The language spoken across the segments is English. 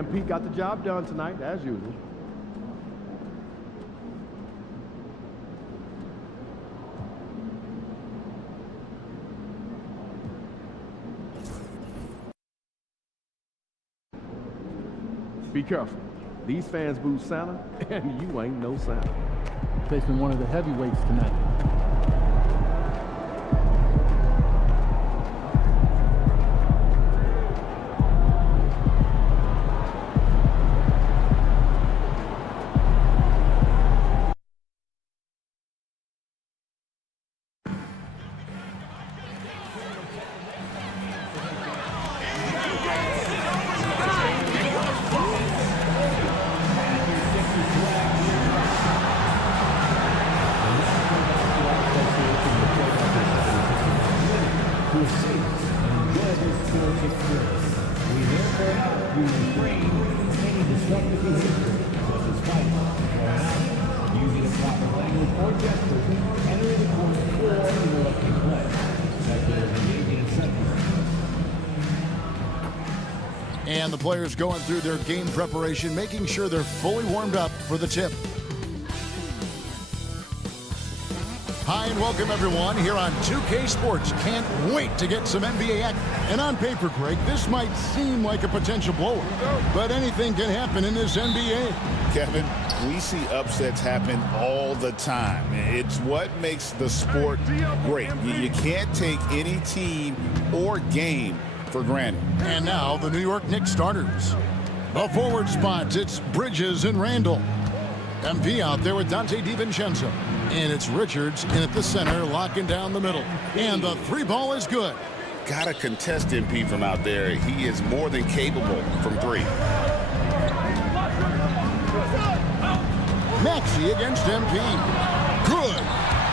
MP got the job done tonight, as usual. Be careful. These fans boo Santa, and you ain't no Santa. Facing one of the heavyweights tonight. And the players going through their game preparation, making sure they're fully warmed up for the tip. Hi and welcome everyone here on 2K Sports. Can't wait to get some NBA action. And on paper, Greg, this might seem like a potential blowout, but anything can happen in this NBA. Kevin, we see upsets happen all the time. It's what makes the sport great. You can't take any team or game for granted. And now the New York Knicks starters. The forward spots, it's Bridges and Randall. MP out there with Dante DiVincenzo. And it's Richards in at the center, locking down the middle. And the three ball is good. Got to contest MP from out there. He is more than capable from three. Maxey against MP. Good.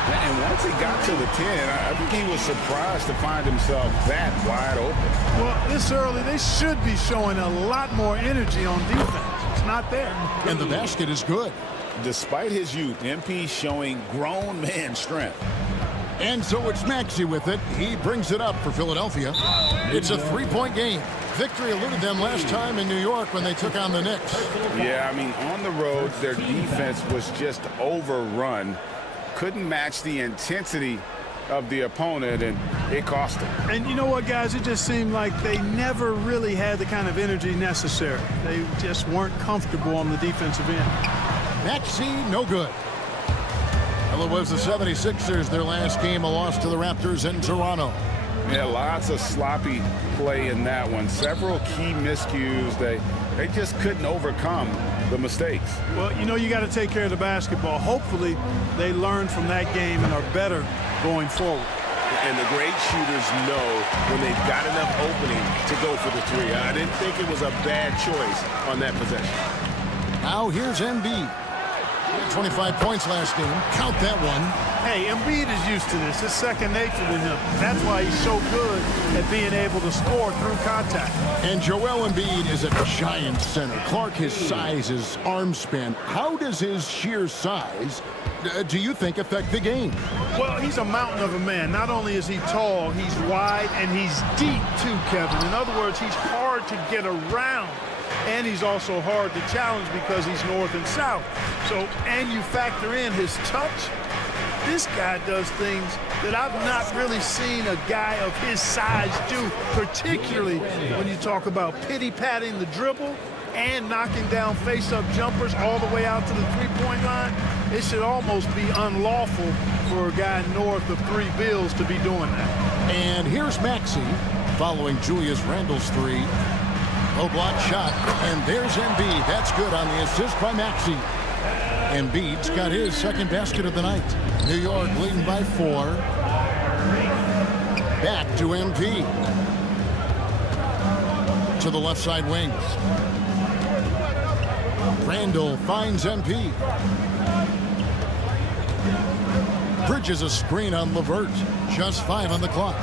And once he got to the 10, I think he was surprised to find himself that wide open. Well, this early, they should be showing a lot more energy on defense. It's not there. And the basket is good. Despite his youth, MP showing grown man strength. And so it's Maxey with it. He brings it up for Philadelphia. It's a three-point game. Victory eluded them last time in New York when they took on the Knicks. Yeah, I mean, on the road, their defense was just overrun. Couldn't match the intensity of the opponent, and it cost them. And you know what, guys? It just seemed like they never really had the kind of energy necessary. They just weren't comfortable on the defensive end. Maxey, no good. Well, it was the 76ers, their last game, a loss to the Raptors in Toronto. Yeah, lots of sloppy play in that one. Several key miscues. They just couldn't overcome the mistakes. Well, you know, you got to take care of the basketball. Hopefully, they learned from that game and are better going forward. And the great shooters know when they've got enough opening to go for the three. I didn't think it was a bad choice on that possession. Now here's Embiid. He had 25 points last game. Count that one. Hey, Embiid is used to this. It's second nature to him. That's why he's so good at being able to score through contact. And Joel Embiid is a giant center. Clark, his size, his arm span. How does his sheer size, do you think, affect the game? Well, he's a mountain of a man. Not only is he tall, he's wide, and he's deep too, Kevin. In other words, he's hard to get around. And he's also hard to challenge because he's north and south. So, and you factor in his touch, this guy does things that I've not really seen a guy of his size do, particularly when you talk about pity-patting the dribble and knocking down face-up jumpers all the way out to the three-point line. It should almost be unlawful for a guy north of 3 bills to be doing that. And here's Maxey following Julius Randle's three. Low block shot, and there's Embiid. That's good on the assist by Maxey. Embiid's got his second basket of the night. New York leading by 4. Back to MP. To the left side wing. Randle finds MP. Bridges a screen on LeVert. Just 5 on the clock.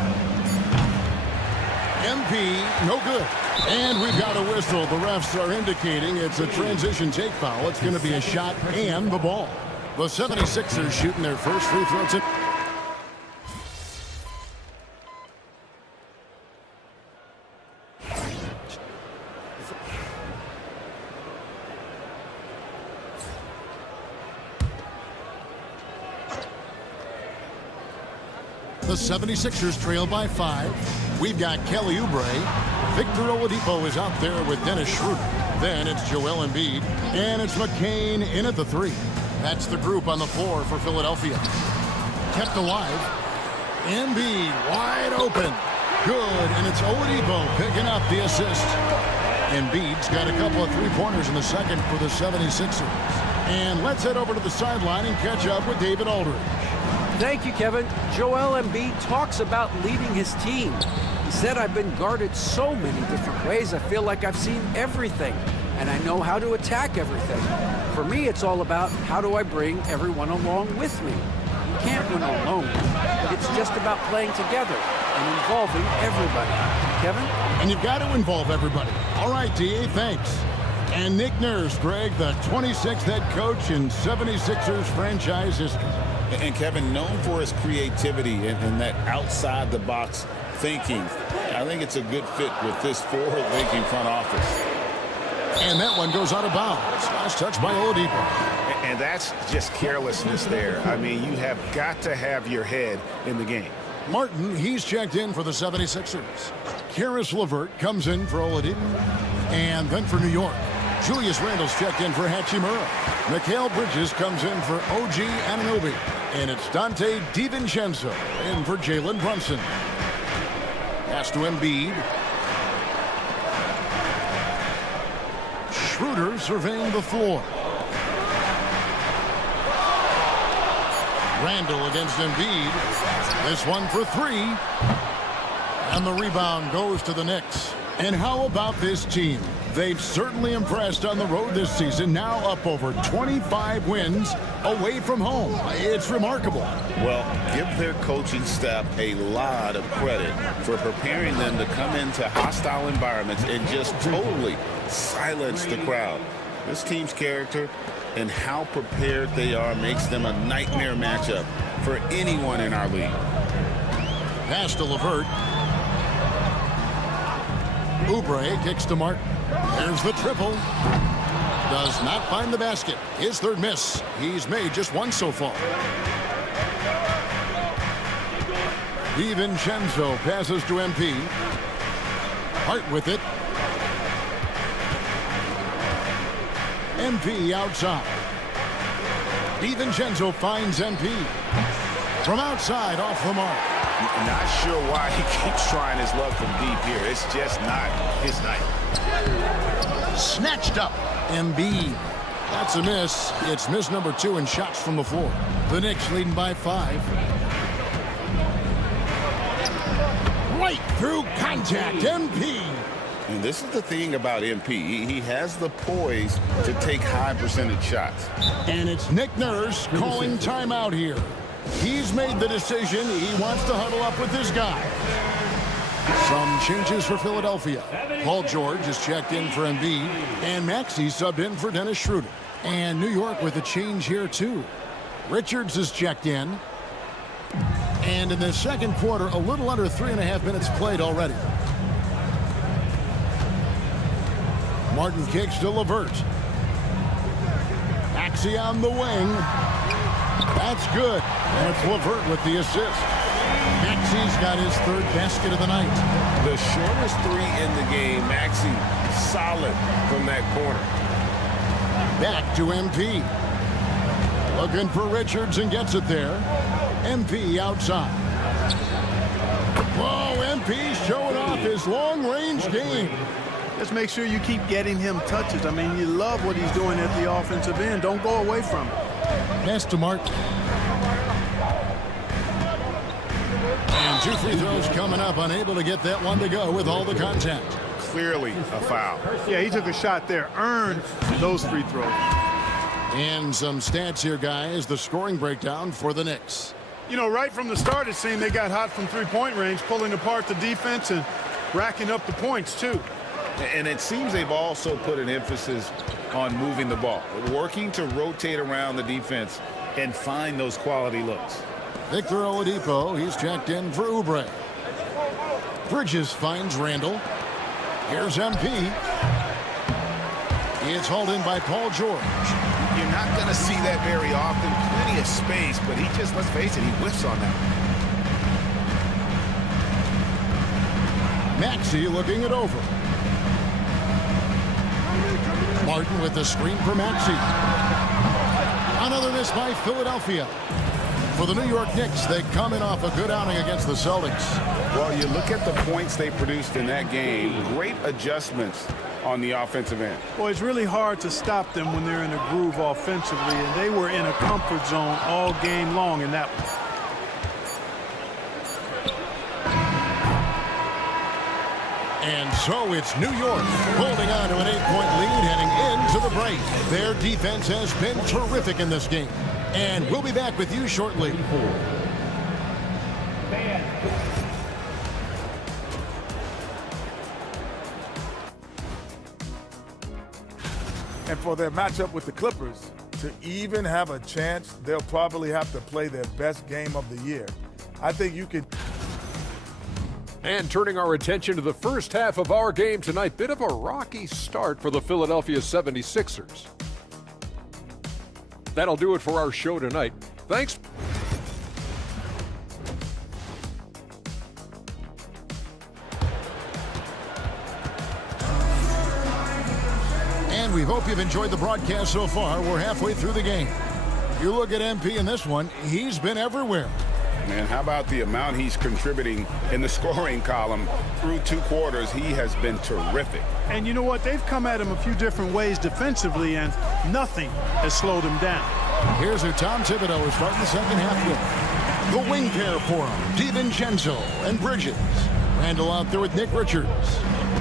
MP, no good. And we've got a whistle. The refs are indicating it's a transition take foul. It's going to be a shot and the ball. The 76ers shooting their first free throw. The 76ers trail by 5. We've got Kelly Oubre. Victor Oladipo is out there with Dennis Schroeder. Then it's Joel Embiid. And it's McCain in at the 3. That's the group on the floor for Philadelphia. Kept alive. Embiid wide open. Good, and it's Oladipo picking up the assist. Embiid's got a couple of three-pointers in the second for the 76ers. And let's head over to the sideline and catch up with David Aldridge. Thank you, Kevin. Joel Embiid talks about leading his team. He said, "I've been guarded so many different ways. I feel like I've seen everything, and I know how to attack everything. For me, it's all about how do I bring everyone along with me. You can't win alone. It's just about playing together and involving everybody." Kevin? And you've got to involve everybody. All right, D.A., thanks. And Nick Nurse, Greg, the 26th head coach in 76ers franchise history. And Kevin, known for his creativity and that outside-the-box thinking, I think it's a good fit with this forward-thinking front office. And that one goes out of bounds. Last touch by Oladipo. And that's just carelessness there. I mean, you have got to have your head in the game. Martin, he's checked in for the 76ers. Karis LeVert comes in for Oladipo. And then for New York, Julius Randle's checked in for Hachimura. Mikal Bridges comes in for OG Anunoby. And it's Dante DiVincenzo in for Jalen Brunson. Pass to Embiid. Schroeder surveying the floor. Randle against Embiid. This one for 3. And the rebound goes to the Knicks. And how about this team? They've certainly impressed on the road this season, now up over 25 wins away from home. It's remarkable. Well, give their coaching staff a lot of credit for preparing them to come into hostile environments and just totally silence the crowd. This team's character and how prepared they are makes them a nightmare matchup for anyone in our league. Pass to LeVert. Oubre kicks to Martin. There's the triple. Does not find the basket. His third miss. He's made just one so far. DiVincenzo passes to MP. Hart with it. MP outside. DiVincenzo finds MP. From outside, off the mark. Not sure why he keeps trying his luck from deep here. It's just not his night. Snatched up. Embiid. That's a miss. It's miss number 2 in shots from the floor. The Knicks leading by 5. Right through contact. MP. And this is the thing about MP. He has the poise to take high percentage shots. And it's Nick Nurse calling timeout here. He's made the decision. He wants to huddle up with this guy. Some changes for Philadelphia. Paul George is checked in for Embiid. And Maxey subbed in for Dennis Schroeder. And New York with a change here, too. Richards is checked in. And in the second quarter, a little under 3.5 minutes played already. Martin kicks to LeVert. Maxey on the wing. That's good. And it's LeVert with the assist. Maxey's got his third basket of the night. The shortest 3 in the game. Maxey solid from that corner. Back to MP. Looking for Richards and gets it there. MP outside. Whoa, MP showing off his long-range game. Just make sure you keep getting him touches. I mean, you love what he's doing at the offensive end. Don't go away from it. Pass to Martin. And 2 free throws coming up. Unable to get that one to go with all the contact. Clearly a foul. Yeah, he took a shot there. Earned those free throws. And some stats here, guys. The scoring breakdown for the Knicks. You know, right from the start, it seemed they got hot from three-point range, pulling apart the defense and racking up the points, too. And it seems they've also put an emphasis on moving the ball, working to rotate around the defense and find those quality looks. Victor Oladipo, he's checked in for Oubre. Bridges finds Randle. Here's MP. It's hauled in by Paul George. You're not going to see that very often. Plenty of space, but he just, let's face it, he whiffs on that. Maxey looking it over. Martin with the screen for Maxey. Another miss by Philadelphia. For the New York Knicks, they coming off a good outing against the Celtics. Well, you look at the points they produced in that game. Great adjustments on the offensive end. Well, it's really hard to stop them when they're in a groove offensively, and they were in a comfort zone all game long in that one. And so it's New York holding on to an 8-point lead heading into the break. Their defense has been terrific in this game. And we'll be back with you shortly. And for their matchup with the Clippers, to even have a chance, they'll probably have to play their best game of the year. I think you could. And turning our attention to the first half of our game tonight, bit of a rocky start for the Philadelphia 76ers. That'll do it for our show tonight. Thanks. And we hope you've enjoyed the broadcast so far. We're halfway through the game. You look at MP in this one, he's been everywhere. Man, how about the amount he's contributing in the scoring column through 2 quarters? He has been terrific. And you know what? They've come at him a few different ways defensively, and nothing has slowed him down. Here's who Tom Thibodeau is starting the second half with. The wing pair for him, DiVincenzo and Bridges. Randall out there with Nick Richards.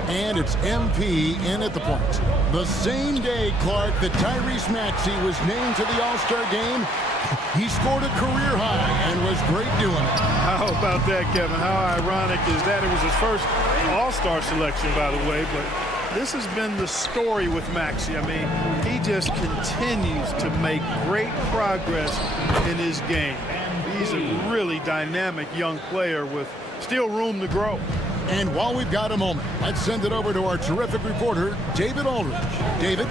And it's MP in at the point. The same day, Clark, that Tyrese Maxey was named to the All-Star game, he scored a career high and was great doing it. How about that, Kevin? How ironic is that? It was his first All-Star selection, by the way, but this has been the story with Maxey. I mean, he just continues to make great progress in his game. He's a really dynamic young player with still room to grow. And while we've got a moment, let's send it over to our terrific reporter, David Aldridge. David?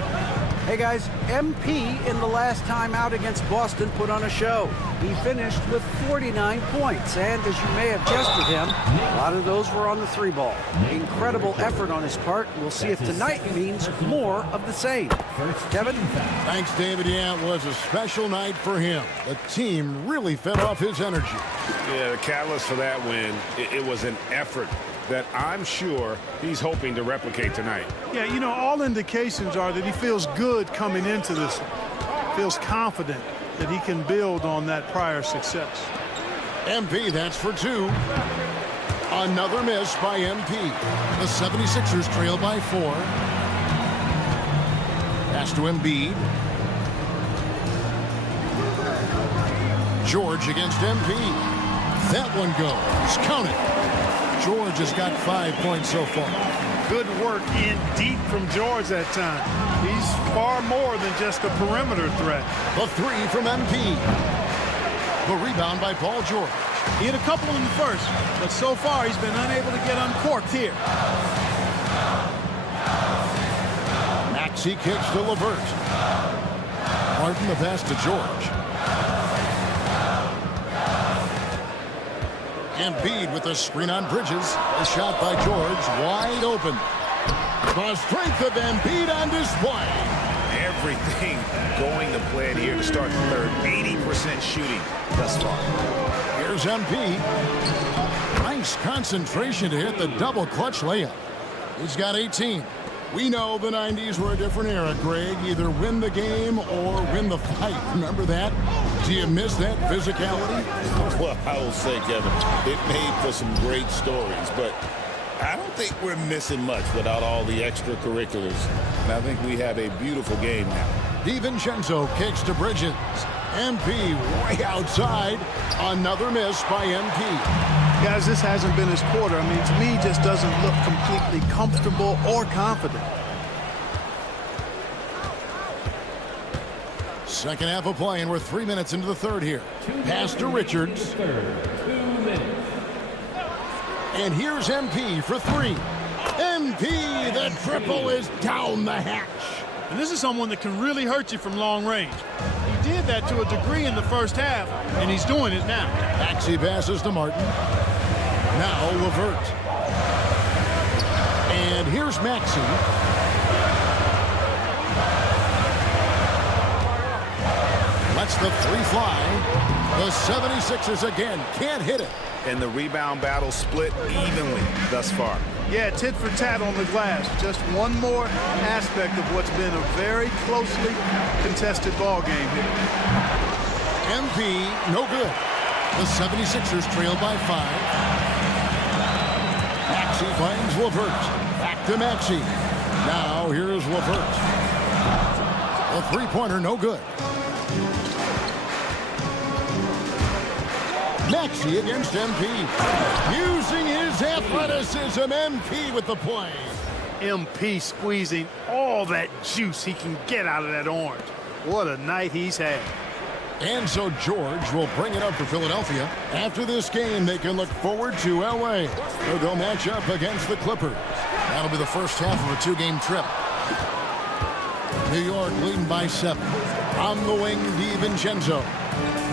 Hey guys, MP in the last time out against Boston put on a show. He finished with 49 points, and as you may have guessed with him, a lot of those were on the 3-ball. Incredible effort on his part. We'll see if tonight means more of the same. Kevin? Thanks, David. Yeah, it was a special night for him. The team really fed off his energy. Yeah, the catalyst for that win, it was an effort that I'm sure he's hoping to replicate tonight. Yeah, you know, all indications are that he feels good coming into this one. Feels confident that he can build on that prior success. MP, that's for 2. Another miss by MP. The 76ers trail by 4. Pass to Embiid. George against MP. That one goes. Count it. George has got 5 points so far. Good work in deep from George that time. He's far more than just a perimeter threat. The 3 from MP. The rebound by Paul George. He had a couple in the first, but so far he's been unable to get uncorked here. Maxey kicks to LeVert. Martin the pass to George. Embiid with a screen on Bridges. A shot by George, wide open. The strength of Embiid on display. Everything going to plan here to start the third. 80% shooting thus far. Here's MP. Nice concentration to hit the double clutch layup. He's got 18. We know the 90s were a different era, Greg. Either win the game or win the fight. Remember that? Do you miss that physicality? Well, I will say, Kevin, it made for some great stories, but I don't think we're missing much without all the extracurriculars. And I think we have a beautiful game now. DiVincenzo kicks to Bridges. MP way outside. Another miss by MP. Guys, this hasn't been his quarter. I mean, to me, he just doesn't look completely comfortable or confident. Second half of play, and we're 3 minutes into the third here. Pass to Richards. And here's MP for 3. MP, the triple is down the hatch. And this is someone that can really hurt you from long range. He did that to a degree in the first half, and he's doing it now. Maxey passes to Martin. Now LeVert. And here's Maxey. Lets the three fly. The 76ers again can't hit it. And the rebound battle split evenly thus far. Yeah, tit for tat on the glass. Just one more aspect of what's been a very closely contested ball game here. MP, no good. The 76ers trail by 5. Maxey finds LeVert. Back to Maxey. Now here's LeVert. The three-pointer, no good. Maxey against MP. Using his athleticism, MP with the play. MP squeezing all that juice he can get out of that orange. What a night he's had. And so George will bring it up for Philadelphia. After this game, they can look forward to L.A., where they'll match up against the Clippers. That'll be the first half of a two-game trip. New York leading by 7. On the wing, DiVincenzo.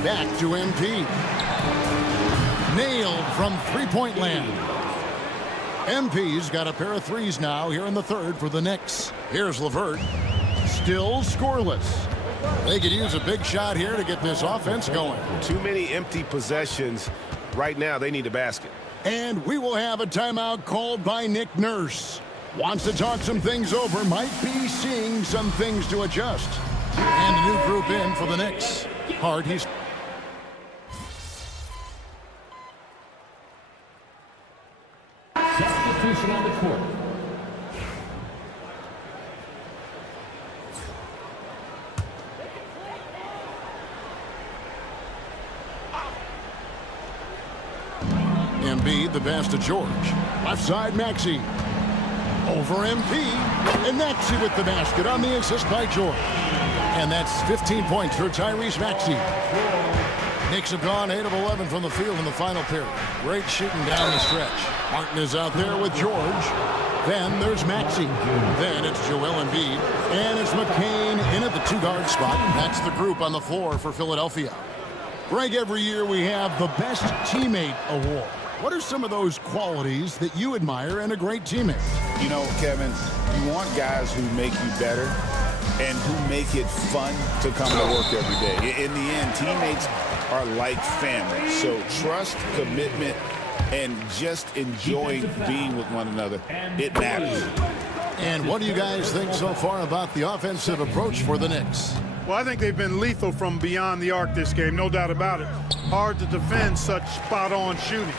Back to MP. Nailed from three-point land. MP's got a pair of threes now here in the third for the Knicks. Here's LeVert. Still scoreless. They could use a big shot here to get this offense going. Too many empty possessions. Right now, they need a basket. And we will have a timeout called by Nick Nurse. Wants to talk some things over. Might be seeing some things to adjust. And a new group in for the Knicks. Hart, he's... Substitution on the court. Embiid, the pass to George. Left side, Maxey. Over MP. And Maxey with the basket on the assist by George. And that's 15 points for Tyrese Maxey. Knicks have gone 8 of 11 from the field in the final period. Great shooting down the stretch. Martin is out there with George. Then there's Maxey. Then it's Joel Embiid. And it's McCain in at the two-guard spot. That's the group on the floor for Philadelphia. Greg, every year we have the Best Teammate Award. What are some of those qualities that you admire in a great teammate? You know, Kevin, you want guys who make you better and who make it fun to come to work every day. In the end, teammates are like family. So trust, commitment, and just enjoying being with one another, it matters. And what do you guys think so far about the offensive approach for the Knicks? Well, I think they've been lethal from beyond the arc this game, no doubt about it. Hard to defend such spot-on shooting.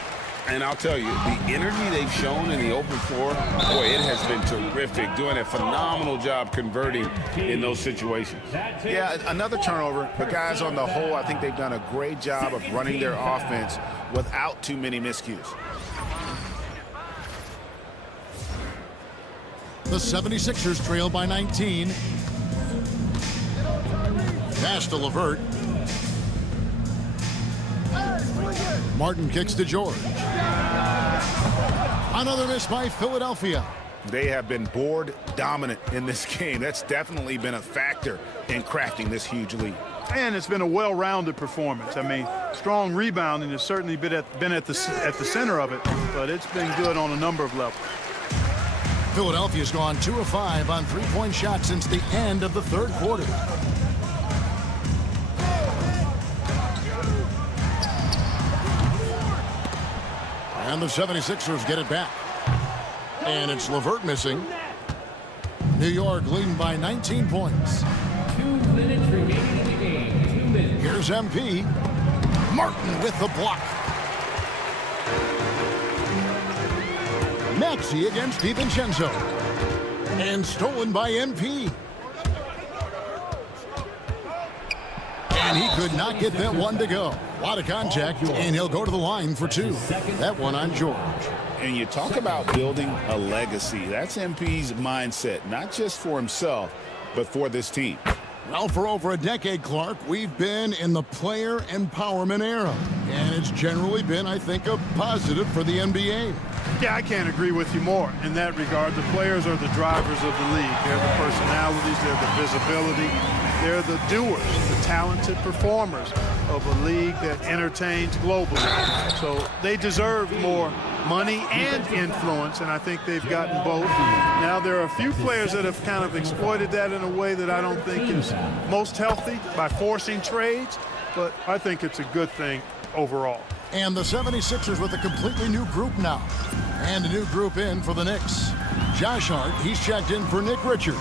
And I'll tell you, the energy they've shown in the open floor, boy, it has been terrific, doing a phenomenal job converting in those situations. Yeah, another turnover, but guys, on the whole, I think they've done a great job of running their offense without too many miscues. The 76ers trail by 19. Pass to LeVert. Martin kicks to George. Another miss by Philadelphia. They have been board dominant in this game. That's definitely been a factor in crafting this huge lead. And it's been a well-rounded performance. I mean, strong rebounding has certainly been at the center of it, but it's been good on a number of levels. Philadelphia's gone 2 of 5 on three-point shots since the end of the third quarter. And the 76ers get it back. And it's LeVert missing. New York leading by 19 points. 2 minutes remaining in the game. 2 minutes. Here's MP. Martin with the block. Maxey against DiVincenzo. And stolen by MP. And he could not get that one to go. A lot of contact, and he'll go to the line for 2. That one on George. And you talk about building a legacy. That's MP's mindset, not just for himself, but for this team. Well, for over a decade, Clark, we've been in the player empowerment era. And it's generally been, I think, a positive for the NBA. Yeah, I can't agree with you more in that regard. The players are the drivers of the league. They're the personalities, they're the visibility, they're the doers, the talented performers of a league that entertains globally. So they deserve more money and influence, and I think they've gotten both. Now, there are a few players that have kind of exploited that in a way that I don't think is most healthy by forcing trades, but I think it's a good thing overall. And the 76ers with a completely new group now. And a new group in for the Knicks. Josh Hart, he's checked in for Nick Richards.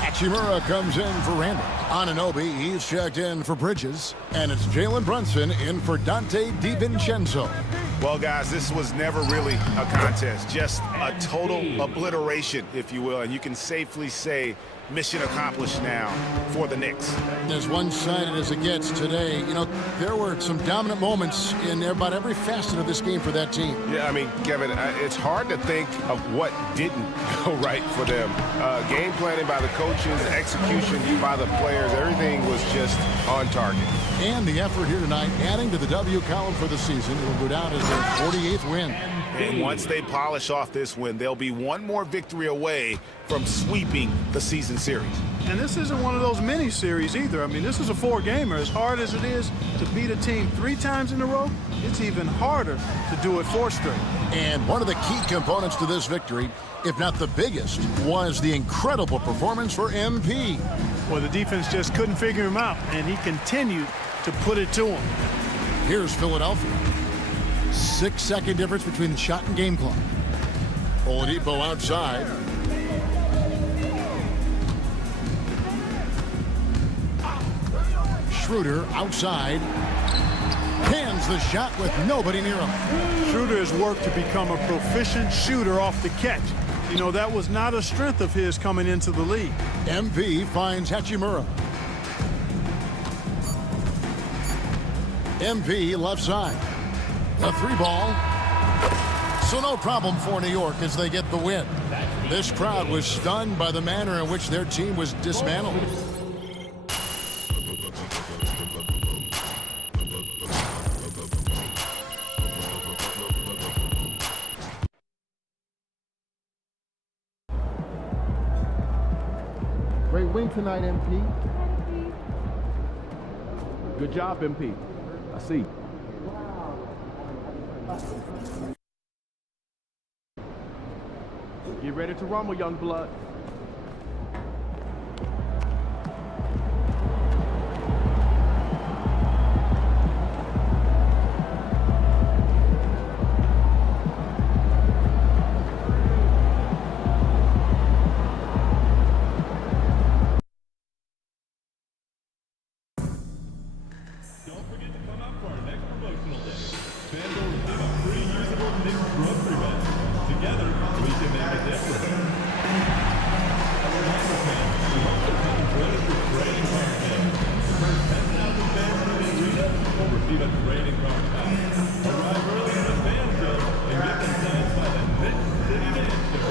Hachimura comes in for Randall. Anunoby, he's checked in for Bridges. And it's Jalen Brunson in for Dante DiVincenzo. Well, guys, this was never really a contest, just a total obliteration, if you will. And you can safely say mission accomplished now for the Knicks. As one-sided as it gets today, you know, there were some dominant moments in about every facet of this game for that team. Yeah, I mean, Kevin, it's hard to think of what didn't go right for them. Game planning by the coaches, execution by the players, everything was just on target. And the effort here tonight, adding to the W column for the season, it will go down as their 48th win. And once they polish off this win, they'll be one more victory away from sweeping the season series. And this isn't one of those mini series either. I mean, this is a 4-gamer. As hard as it is to beat a team 3 times in a row, it's even harder to do it 4 straight. And one of the key components to this victory, if not the biggest, was the incredible performance for MP. Well, the defense just couldn't figure him out, and he continued to put it to him. Here's Philadelphia. 6-second difference between the shot and game clock. Oladipo outside. Schroeder outside. Hands the shot with nobody near him. Schroeder has worked to become a proficient shooter off the catch. You know, that was not a strength of his coming into the league. MP finds Hachimura. MP left side. A 3-ball. So no problem for New York as they get the win. This crowd was stunned by the manner in which their team was dismantled. Great win tonight, MP. Good job, MP. I see. Get ready to rumble, young blood. Don't forget to come out for our next promotional day. Fans will receive a free usable Knicks grocery bag. Together, we can make a difference. As a reminder, fans, we also have a registered trading card game. The first 10,000 fans in the arena will receive a trading card pack. Arrive early in the fan zone and get them signed by the Knicks City Dance Show.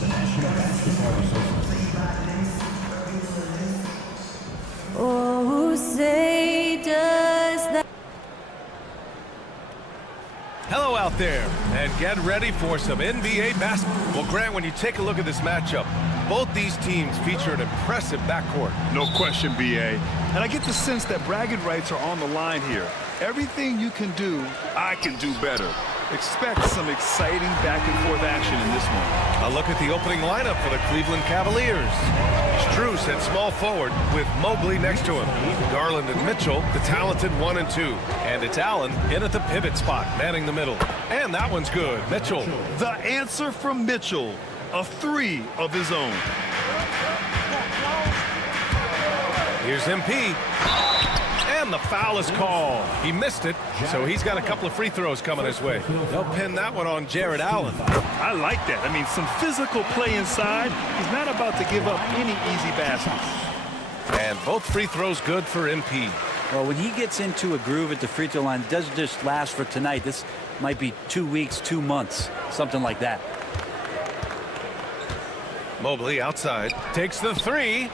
The National Basketball Association. Oh, say does that. Hello out there, and get ready for some NBA basketball. Well, Grant, when you take a look at this matchup, both these teams feature an impressive backcourt. No question, BA. And I get the sense that bragging rights are on the line here. Everything you can do, I can do better. Expect some exciting back-and-forth action in this one. A look at the opening lineup for the Cleveland Cavaliers. Strus at small forward with Mobley next to him. Garland and Mitchell, the talented 1 and 2. And it's Allen in at the pivot spot, manning the middle. And that one's good. Mitchell. The answer from Mitchell, a 3 of his own. Here's MP. And the foul is called. He missed it, so he's got a couple of free throws coming his way. They'll pin that one on Jared Allen. I like that. I mean, some physical play inside. He's not about to give up any easy baskets. And both free throws good for MP. Well, when he gets into a groove at the free throw line, it doesn't just last for tonight. This might be 2 weeks, 2 months, something like that. Mobley outside, takes the 3,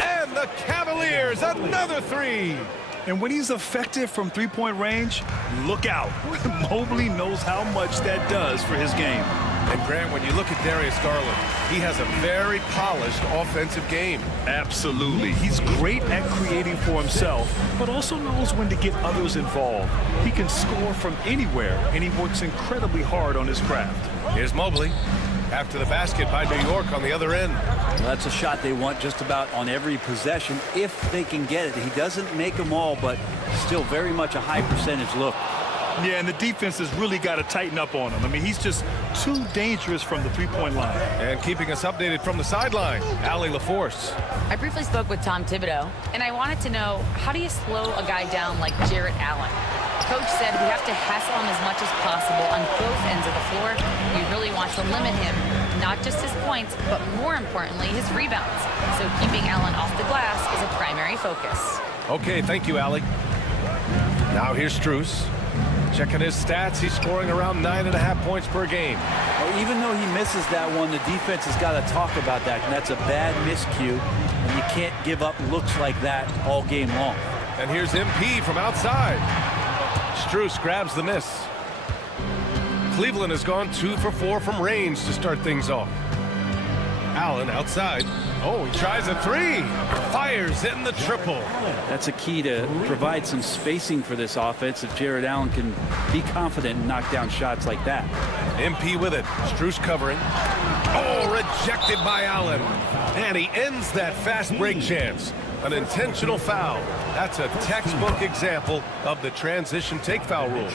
and the Cavaliers, another 3. And when he's effective from three-point range, look out. Mobley knows how much that does for his game. And Grant, when you look at Darius Garland, he has a very polished offensive game. Absolutely. He's great at creating for himself, but also knows when to get others involved. He can score from anywhere, and he works incredibly hard on his craft. Here's Mobley after the basket by New York on the other end. Well, that's a shot they want just about on every possession if they can get it. He doesn't make them all, but still very much a high percentage look. Yeah, and the defense has really got to tighten up on him. I mean, he's just too dangerous from the three-point line. And keeping us updated from the sideline, Allie LaForce. I briefly spoke with Tom Thibodeau, and I wanted to know, how do you slow a guy down like Jarrett Allen? Coach said we have to hassle him as much as possible on both ends of the floor. We really want to limit him, not just his points, but more importantly, his rebounds. So keeping Allen off the glass is a primary focus. Okay, thank you, Allie. Now here's Strus. Checking his stats, he's scoring around 9.5 points per game. Well, even though he misses that one, the defense has got to talk about that, and that's a bad miscue, and you can't give up looks like that all game long. And here's MP from outside. Strus grabs the miss. Cleveland has gone 2 for 4 from range to start things off. Allen outside. Oh, he tries a three. Fires in the triple. That's a key to provide some spacing for this offense if Jarrett Allen can be confident and knock down shots like that. MP with it. Strus covering. Oh, rejected by Allen. And he ends that fast break chance. An intentional foul. That's a textbook example of the transition take foul rule.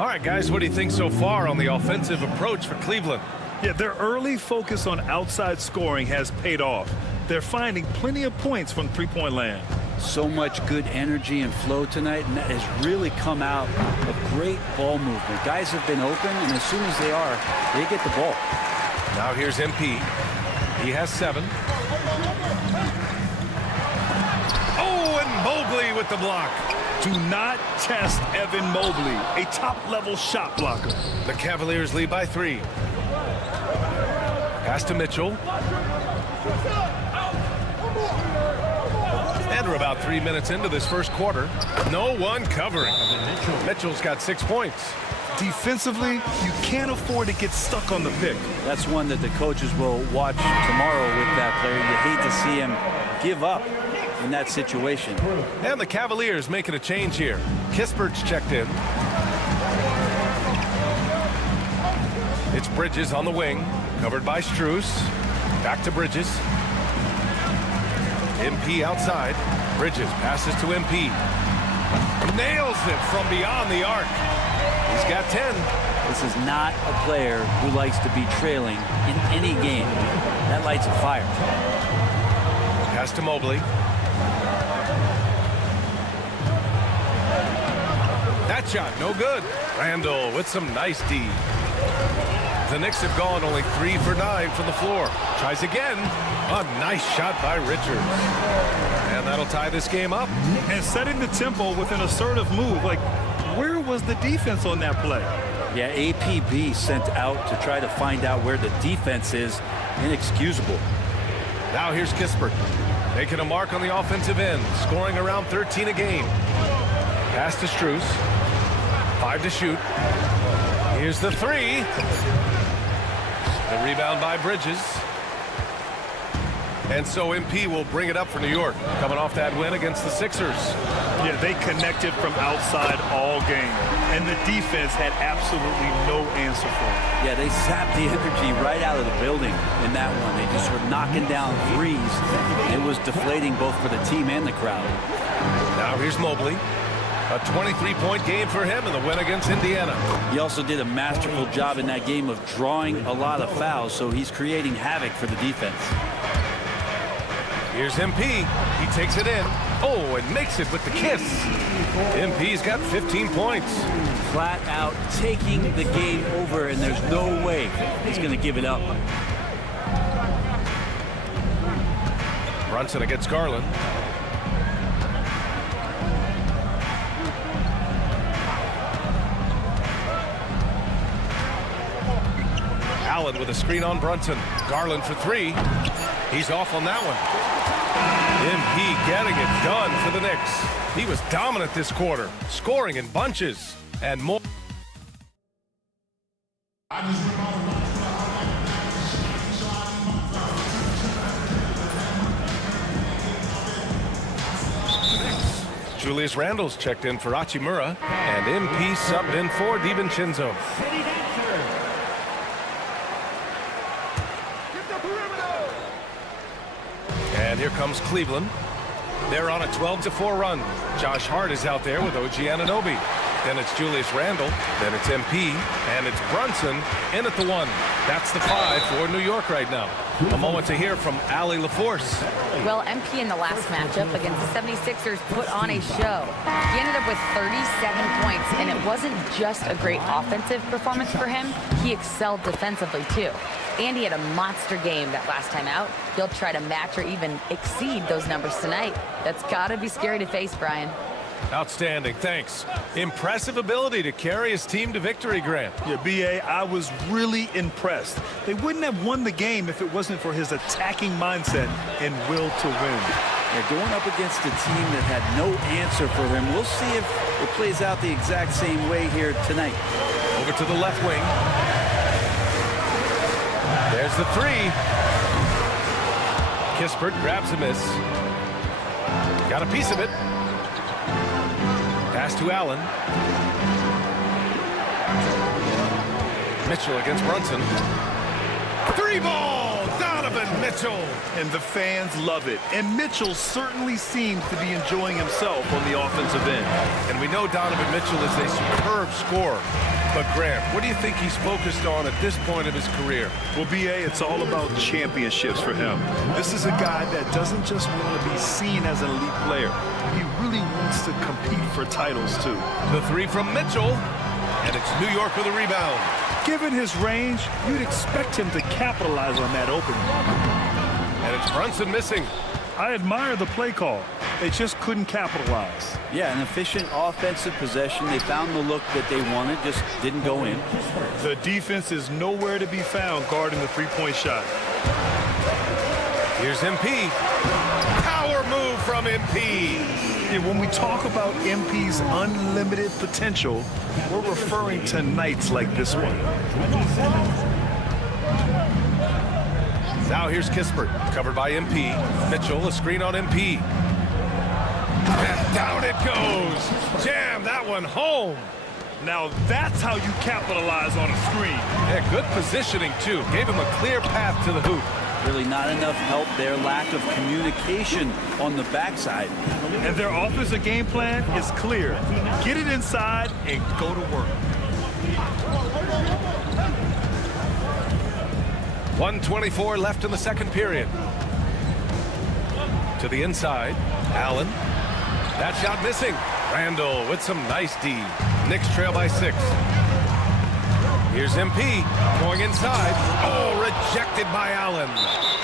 All right, guys, what do you think so far on the offensive approach for Cleveland? Yeah, their early focus on outside scoring has paid off. They're finding plenty of points from three-point land. So much good energy and flow tonight, and that has really come out of great ball movement. Guys have been open, and as soon as they are, they get the ball. Now here's MP. He has 7. Oh, and Mobley with the block. Do not test Evan Mobley, a top-level shot blocker. The Cavaliers lead by 3. Pass to Mitchell. And we're about 3 minutes into this first quarter. No one covering. Mitchell's got 6 points. Defensively, you can't afford to get stuck on the pick. That's one that the coaches will watch tomorrow with that player. You hate to see him give up in that situation. And the Cavaliers making a change here. Kispert's checked in. It's Bridges on the wing, covered by Strus. Back to Bridges. MP outside. Bridges passes to MP. Nails it from beyond the arc. He's got 10. This is not a player who likes to be trailing in any game. That lights a fire. Pass to Mobley. That shot, no good. Randall with some nice D. The Knicks have gone only 3 for 9 from the floor. Tries again. A nice shot by Richards. And that'll tie this game up. And setting the tempo with an assertive move. Like, where was the defense on that play? Yeah, APB sent out to try to find out where the defense is. Inexcusable. Now here's Kispert. Making a mark on the offensive end. Scoring around 13 a game. Pass to Strus. 5 to shoot. Here's the 3. The rebound by Bridges. And so MP will bring it up for New York, coming off that win against the Sixers. Yeah, they connected from outside all game, and the defense had absolutely no answer for it. Yeah, they sapped the energy right out of the building in that one. They just were knocking down threes. It was deflating both for the team and the crowd. Now here's Mobley. A 23-point game for him in the win against Indiana. He also did a masterful job in that game of drawing a lot of fouls, so he's creating havoc for the defense. Here's MP. He takes it in. Oh, and makes it with the kiss. MP's got 15 points. Flat out taking the game over, and there's no way he's going to give it up. Brunson against Garland. Allen with a screen on Brunson. Garland for 3. He's off on that one. MP getting it done for the Knicks. He was dominant this quarter, scoring in bunches and more. Julius Randle's checked in for Hachimura, and MP subbed in for DiVincenzo. And here comes Cleveland. They're on a 12-4 run. Josh Hart is out there with OG Anunoby. Then it's Julius Randle. Then it's MP. And it's Brunson in at the 1. That's the 5 for New York right now. A moment to hear from Allie LaForce. Well, MP in the last matchup against the 76ers put on a show. He ended up with 37 points, and it wasn't just a great offensive performance for him. He excelled defensively, too. And he had a monster game that last time out. He'll try to match or even exceed those numbers tonight. That's got to be scary to face, Brian. Outstanding, thanks. Impressive ability to carry his team to victory, Grant. Yeah, B.A., I was really impressed. They wouldn't have won the game if it wasn't for his attacking mindset and will to win. They're going up against a team that had no answer for him. We'll see if it plays out the exact same way here tonight. Over to the left wing. There's the 3. Kispert grabs a miss. Got a piece of it. Pass to Allen. Mitchell against Brunson. 3-ball! Donovan Mitchell! And the fans love it. And Mitchell certainly seems to be enjoying himself on the offensive end. And we know Donovan Mitchell is a superb scorer. But Grant, what do you think he's focused on at this point of his career? Well, B.A., it's all about championships for him. This is a guy that doesn't just want to be seen as an elite player. He really wants to compete for titles, too. The 3 from Mitchell, and it's New York with a rebound. Given his range, you'd expect him to capitalize on that opening. And it's Brunson missing. I admire the play call. They just couldn't capitalize. Yeah, an efficient offensive possession. They found the look that they wanted, just didn't go in. The defense is nowhere to be found guarding the three-point shot. Here's MP. Power move from MP. Yeah, when we talk about MP's unlimited potential, we're referring to nights like this one. Now here's Kispert, covered by MP. Mitchell, a screen on MP. And down it goes. Jam that one home. Now that's how you capitalize on a screen. Yeah, good positioning, too. Gave him a clear path to the hoop. Really not enough help there. Lack of communication on the backside. And their offensive game plan is clear. Get it inside and go to work. 1:24 left in the second period. To the inside, Allen. That shot missing. Randle with some nice D. Knicks trail by 6. Here's MP going inside. Oh, rejected by Allen.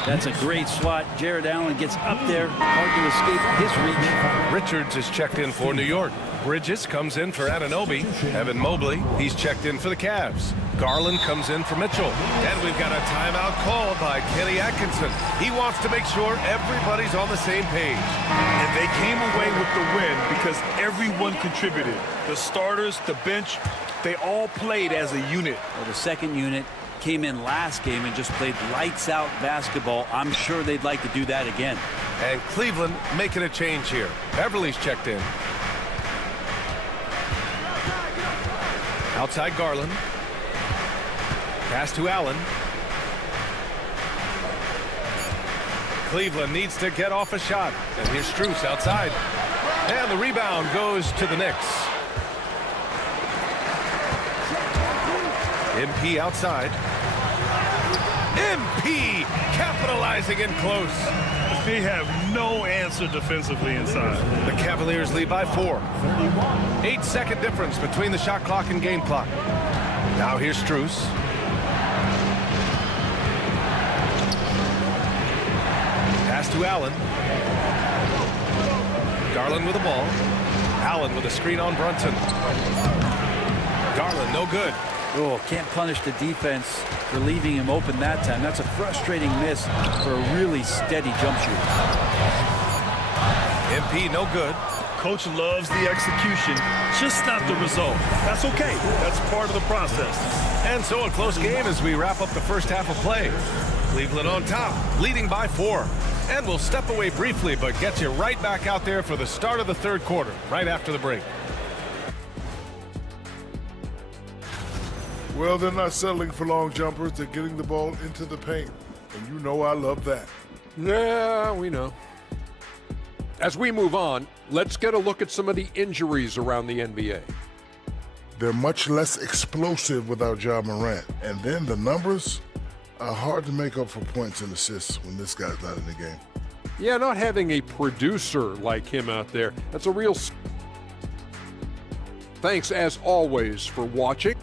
That's a great swat. Jared Allen gets up there. Hard to escape his reach. Richards is checked in for New York. Bridges comes in for Anunoby. Evan Mobley, he's checked in for the Cavs. Garland comes in for Mitchell. And we've got a timeout called by Kenny Atkinson. He wants to make sure everybody's on the same page. And they came away with the win because everyone contributed. The starters, the bench, they all played as a unit. Well, the second unit came in last game and just played lights out basketball. I'm sure they'd like to do that again. And Cleveland making a change here. Beverly's checked in. Outside Garland. Pass to Allen. Cleveland needs to get off a shot. And here's Strus outside. And the rebound goes to the Knicks. MP outside. MP capitalizing in close. They have no answer defensively inside. The Cavaliers lead by 4. 8-second difference between the shot clock and game clock. Now here's Strus. Pass to Allen. Garland with the ball. Allen with a screen on Brunson. Garland no good. Oh, can't punish the defense for leaving him open that time. That's a frustrating miss for a really steady jump shoot. MP no good. Coach loves the execution, just not the result. That's okay. That's part of the process. And so a close game as we wrap up the first half of play. Cleveland on top, leading by 4. And we'll step away briefly, but get you right back out there for the start of the third quarter, right after the break. Well, they're not settling for long jumpers. They're getting the ball into the paint. And you know I love that. Yeah, we know. As we move on, let's get a look at some of the injuries around the NBA. They're much less explosive without Ja Morant. And then the numbers are hard to make up for points and assists when this guy's not in the game. Yeah, not having a producer like him out there, that's a real... Thanks, as always, for watching.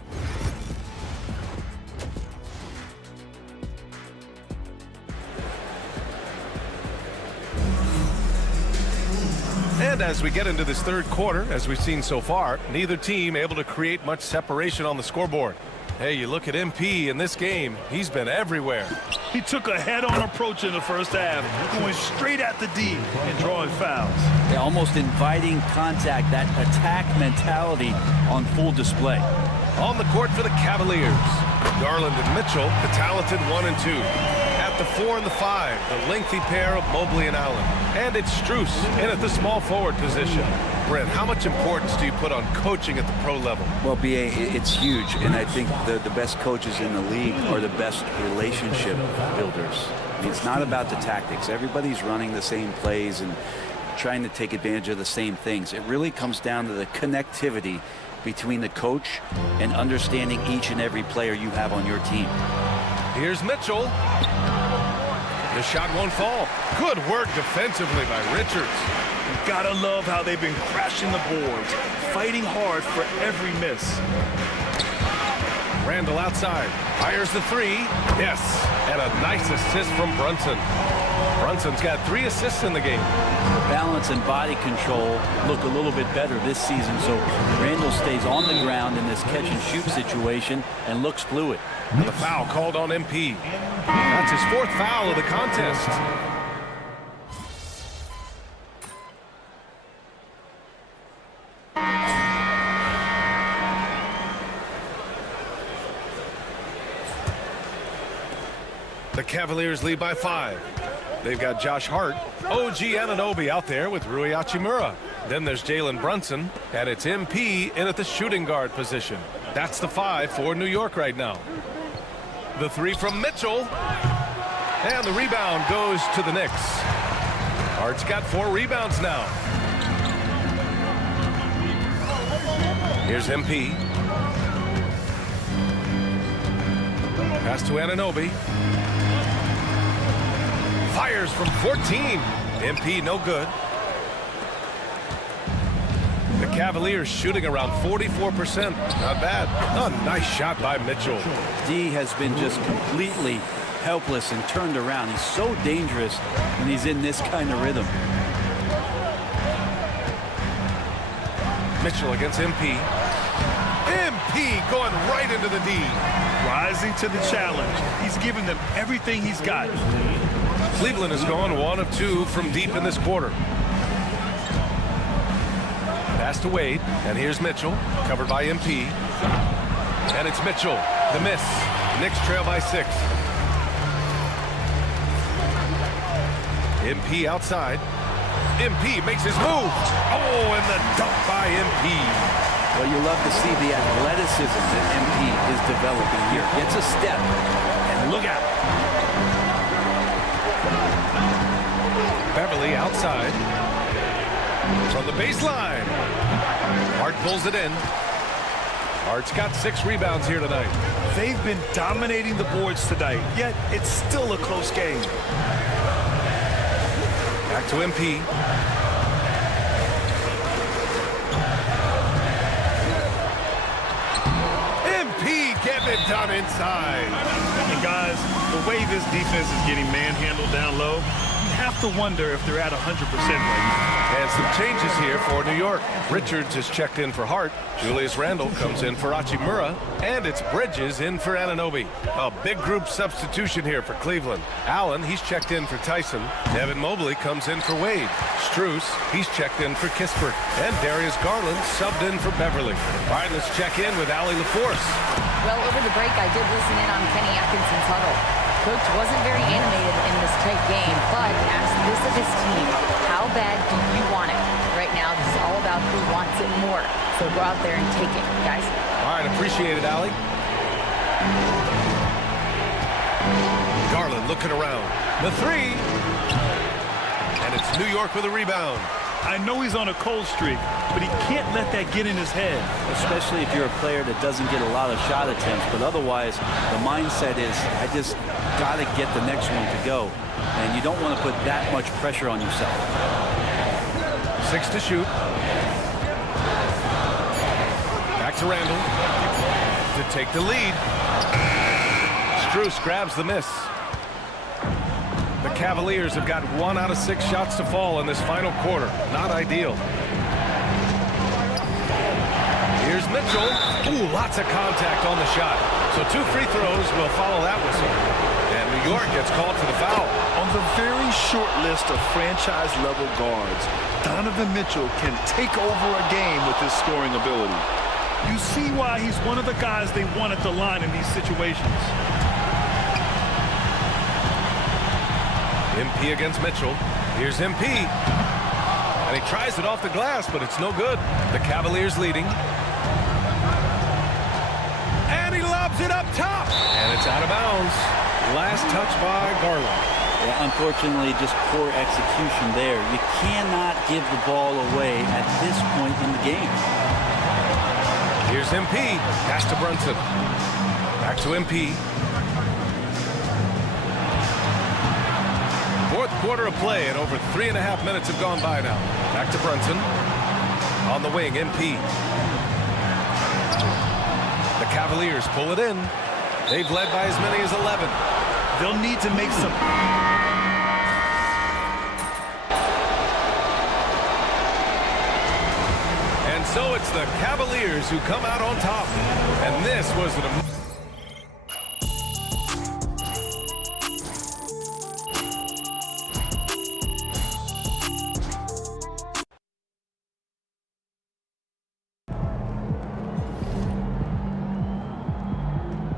And as we get into this third quarter, as we've seen so far, neither team able to create much separation on the scoreboard. Hey, you look at MP in this game, he's been everywhere. He took a head-on approach in the first half, going straight at the D and drawing fouls. They're almost inviting contact, that attack mentality on full display. On the court for the Cavaliers, Garland and Mitchell, the talented 1 and 2. At the 4 and the 5, the lengthy pair of Mobley and Allen. And it's Strus in at the small forward position. Brent, how much importance do you put on coaching at the pro level? Well, B.A., it's huge, and I think the best coaches in the league are the best relationship builders. I mean, it's not about the tactics. Everybody's running the same plays and trying to take advantage of the same things. It really comes down to the connectivity between the coach and understanding each and every player you have on your team. Here's Mitchell. The shot won't fall. Good work defensively by Richards. You gotta love how they've been crashing the boards, fighting hard for every miss. Randall outside, fires the 3. Yes, and a nice assist from Brunson. Brunson's got 3 assists in the game. Balance and body control look a little bit better this season, so Randall stays on the ground in this catch-and-shoot situation and looks fluid. And the foul called on MP. That's his 4th foul of the contest. The Cavaliers lead by 5. They've got Josh Hart, OG Anunoby out there with Rui Hachimura. Then there's Jalen Brunson, and it's MP in at the shooting guard position. That's the 5 for New York right now. The 3 from Mitchell, and the rebound goes to the Knicks. Hart's got 4 rebounds now. Here's MP. Pass to Anunoby. Fires from 14. MP no good. The Cavaliers shooting around 44%. Not bad. A nice shot by Mitchell. D has been just completely helpless and turned around. He's so dangerous when he's in this kind of rhythm. Mitchell against MP. MP going right into the D. Rising to the challenge. He's giving them everything he's got. Cleveland has gone 1 of 2 from deep in this quarter. Pass to Wade, and here's Mitchell, covered by MP. And it's Mitchell, the miss. Knicks trail by 6. MP outside. MP makes his move. Oh, and the dunk by MP. Well, you love to see the athleticism that MP is developing here. Gets a step, and look out. Beverly outside. From the baseline. Hart pulls it in. Hart's got 6 rebounds here tonight. They've been dominating the boards tonight, yet it's still a close game. Back to MP. MP getting it done inside. And guys, the way this defense is getting manhandled down low, you have to wonder if they're at 100% right now. And some changes here for New York. Richards is checked in for Hart. Julius Randle comes in for Hachimura. And it's Bridges in for Anunoby. A big group substitution here for Cleveland. Allen, he's checked in for Tyson. Devin Mobley comes in for Wade. Strus, he's checked in for Kispert. And Darius Garland subbed in for Beverly. All right, let's check in with Allie LaForce. Well, over the break, I did listen in on Kenny Atkinson's huddle. Coach wasn't very animated in this tight game, but asked this of his team: how bad do you want it? Right now, this is all about who wants it more. So go out there and take it, guys. All right, appreciate it, Allie. Garland looking around. The three. And it's New York with a rebound. I know he's on a cold streak, but he can't let that get in his head. Especially if you're a player that doesn't get a lot of shot attempts, but otherwise the mindset is, I just got to get the next one to go. And you don't want to put that much pressure on yourself. 6 to shoot. Back to Randall to take the lead. Strus grabs the miss. The Cavaliers have got 1 out of 6 shots to fall in this final quarter. Not ideal. Here's Mitchell. Ooh, lots of contact on the shot. So 2 free throws will follow that whistle. And New York gets called for the foul. On the very short list of franchise-level guards, Donovan Mitchell can take over a game with his scoring ability. You see why he's one of the guys they want at the line in these situations. MP against Mitchell. Here's MP. And he tries it off the glass, but it's no good. The Cavaliers leading. And he lobs it up top. And it's out of bounds. Last touch by Garland. Yeah, unfortunately, just poor execution there. You cannot give the ball away at this point in the game. Here's MP. Pass to Brunson. Back to MP. Fourth quarter of play, and over 3.5 minutes have gone by now. Back to Brunson. On the wing, MP. The Cavaliers pull it in. They've led by as many as 11. They'll need to make some... And so it's the Cavaliers who come out on top. And this was an...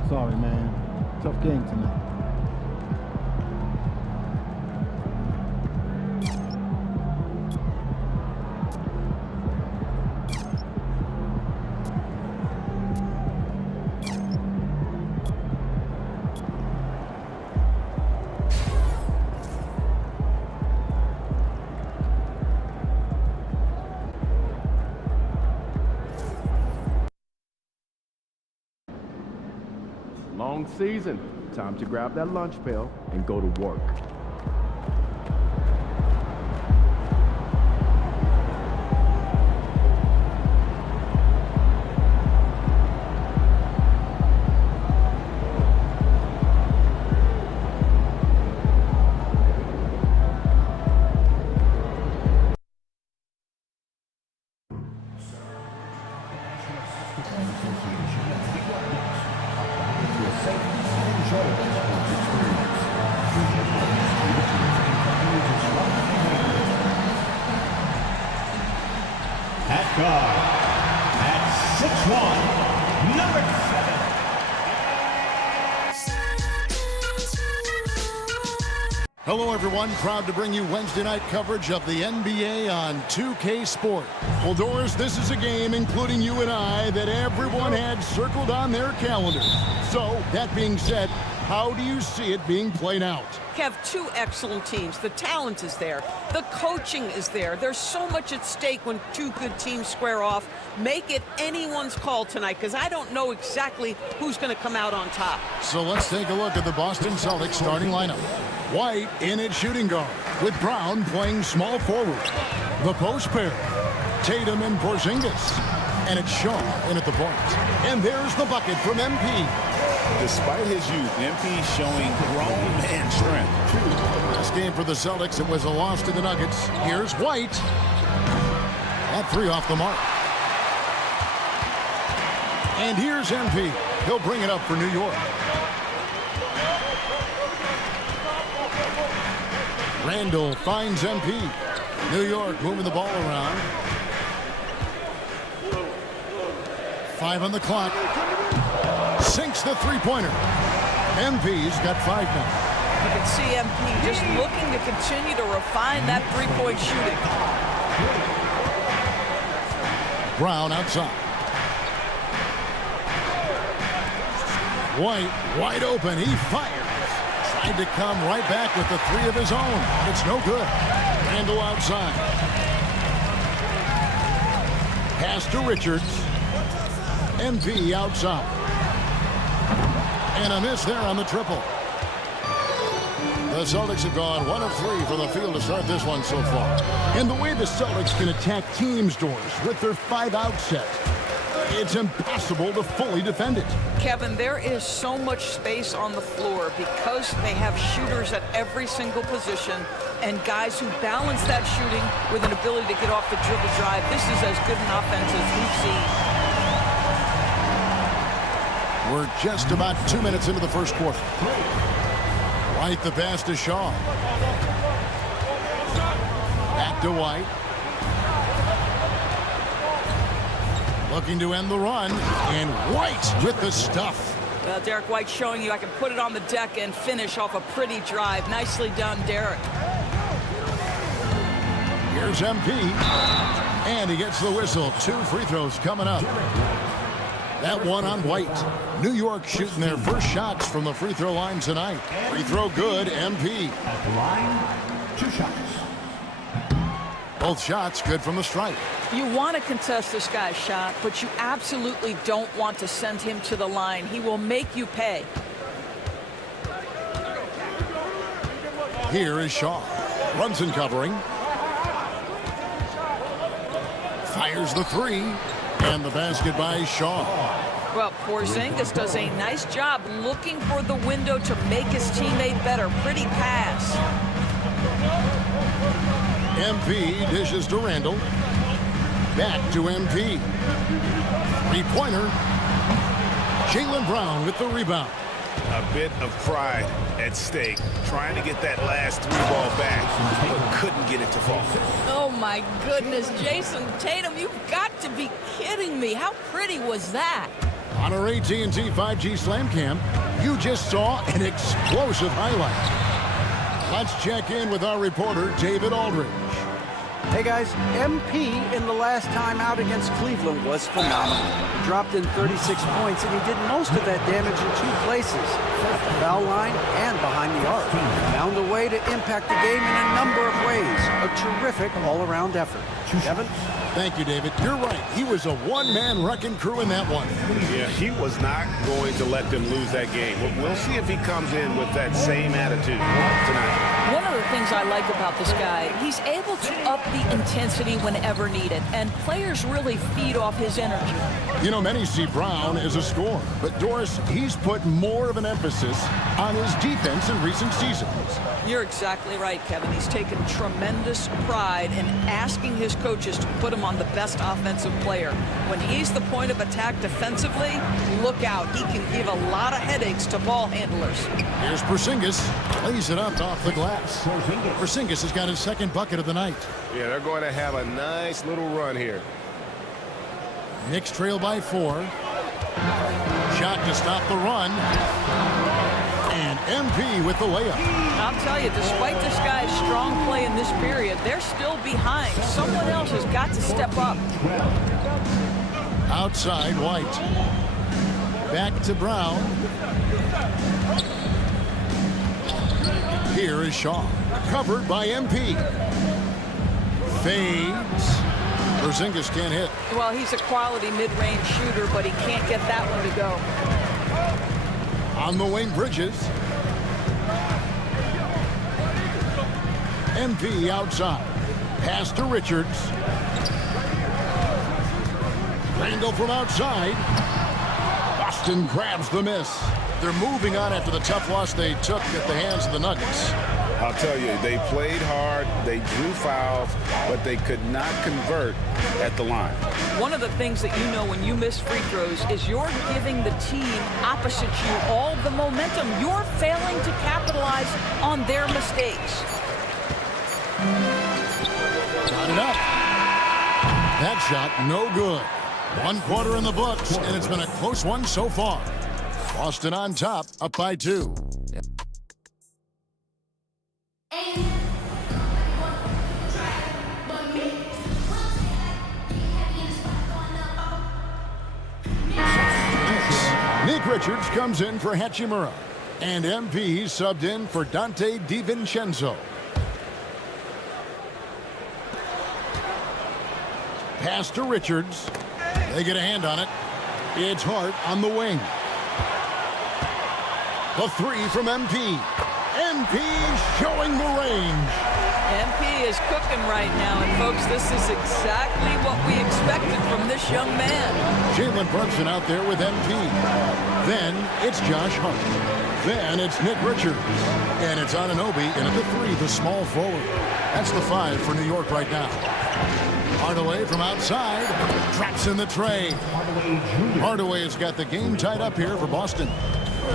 Sorry, man. Tough game tonight. Long season. Time to grab that lunch pail and go to work. At guard, at 6'1", number 7. Hello, everyone. Proud to bring you Wednesday night coverage of the NBA on 2K Sport. Well, Doris, this is a game, including you and I, that everyone had circled on their calendars. So, that being said, how do you see it being played out? Have 2 excellent teams. The talent is there. The coaching is there. There's so much at stake when 2 good teams square off. Make it anyone's call tonight, because I don't know exactly who's going to come out on top. So let's take a look at the Boston Celtics starting lineup. White in at shooting guard, with Brown playing small forward. The post pair, Tatum and Porzingis. And it's Shaw in at the point. And there's the bucket from MP. Despite his youth, MP showing grown man strength. This game for the Celtics, it was a loss to the Nuggets. Here's White. That 3 off the mark. And here's MP. He'll bring it up for New York. Randall finds MP. New York moving the ball around. 5 on the clock. Sinks the three-pointer. MP's got 5 now. You can see MP just looking to continue to refine that three-point shooting. Brown outside. White wide open. He fires. Tried to come right back with the 3 of his own. It's no good. Randall outside. Pass to Richards. MP outside. And a miss there on the triple. The Celtics have gone 1 of 3 from the field to start this one so far. And the way the Celtics can attack teams' doors with their 5-out set, it's impossible to fully defend it. Kevin, there is so much space on the floor because they have shooters at every single position and guys who balance that shooting with an ability to get off the dribble drive. This is as good an offense as we've seen. We're just about 2 minutes into the first quarter. White the pass to Shaw. Back to White. Looking to end the run. And White with the stuff. Well, Derek White showing you I can put it on the deck and finish off a pretty drive. Nicely done, Derek. Here's MP. And he gets the whistle. 2 free throws coming up. That one on White. New York shooting their first shots from the free throw line tonight. Free throw good, MP. At the line, 2 shots. Both shots good from the stripe. You want to contest this guy's shot, but you absolutely don't want to send him to the line. He will make you pay. Here is Shaw. Brunson covering. Fires the 3. And the basket by Shaw. Well, Porzingis does a nice job looking for the window to make his teammate better. Pretty pass. MP dishes to Randall. Back to MP. 3-pointer. Jaylen Brown with the rebound. A bit of pride at stake, trying to get that last 3 ball back, but couldn't get it to fall. Oh my goodness, Jason Tatum, you've got to be kidding me. How pretty was that? On our AT&T 5G Slam Cam, you just saw an explosive highlight. Let's check in with our reporter, David Aldridge. Hey guys, MP in the last time out against Cleveland was phenomenal. He dropped in 36 points, and he did most of that damage in 2 places, at the foul line and behind the arc. He found a way to impact the game in a number of ways. A terrific all-around effort. Kevin? Thank you, David. You're right. He was a one-man wrecking crew in that one. Yeah, he was not going to let them lose that game. We'll see if he comes in with that same attitude tonight. One of the things I like about this guy, he's able to up the intensity whenever needed, and players really feed off his energy. You know, many see Brown as a scorer, but Doris, he's put more of an emphasis on his defense in recent seasons. You're exactly right, Kevin. He's taken tremendous pride in asking his coaches to put him on the best offensive player. When he's the point of attack defensively, look out. He can give a lot of headaches to ball handlers. Here's Porzingis. Plays it up off the glass. Porzingis has got his 2nd bucket of the night. Yeah, they're going to have a nice little run here. Knicks trail by 4. Shot to stop the run. And MP with the layup. I'll tell you, despite this guy's strong play in this period, they're still behind. Someone else has got to step up. Outside, White. Back to Brown. Here is Shaw. Covered by MP. Fades. Porzingis can't hit. Well, he's a quality mid-range shooter, but he can't get that one to go. On the wing, Bridges. MP outside. Pass to Richards. Randall from outside. Boston grabs the miss. They're moving on after the tough loss they took at the hands of the Nuggets. I'll tell you, they played hard, they drew fouls, but they could not convert at the line. One of the things that you know when you miss free throws is you're giving the team opposite you all the momentum. You're failing to capitalize on their mistakes. Got it up. That shot, no good. 1 quarter in the books, and it's been a close one so far. Boston on top, up by 2. Nick Richards comes in for Hachimura. And MP subbed in for Dante DiVincenzo. Pass to Richards. They get a hand on it. It's Hart on the wing. The 3 from MP. MP showing the range. MP is cooking right now, and folks, this is exactly what we expected from this young man. Jalen Brunson out there with MP. Then it's Josh Hart. Then it's Nick Richards. And it's Anunoby in at the 3, the small forward. That's the 5 for New York right now. Hardaway from outside. Traps in the tray. Hardaway has got the game tied up here for Boston.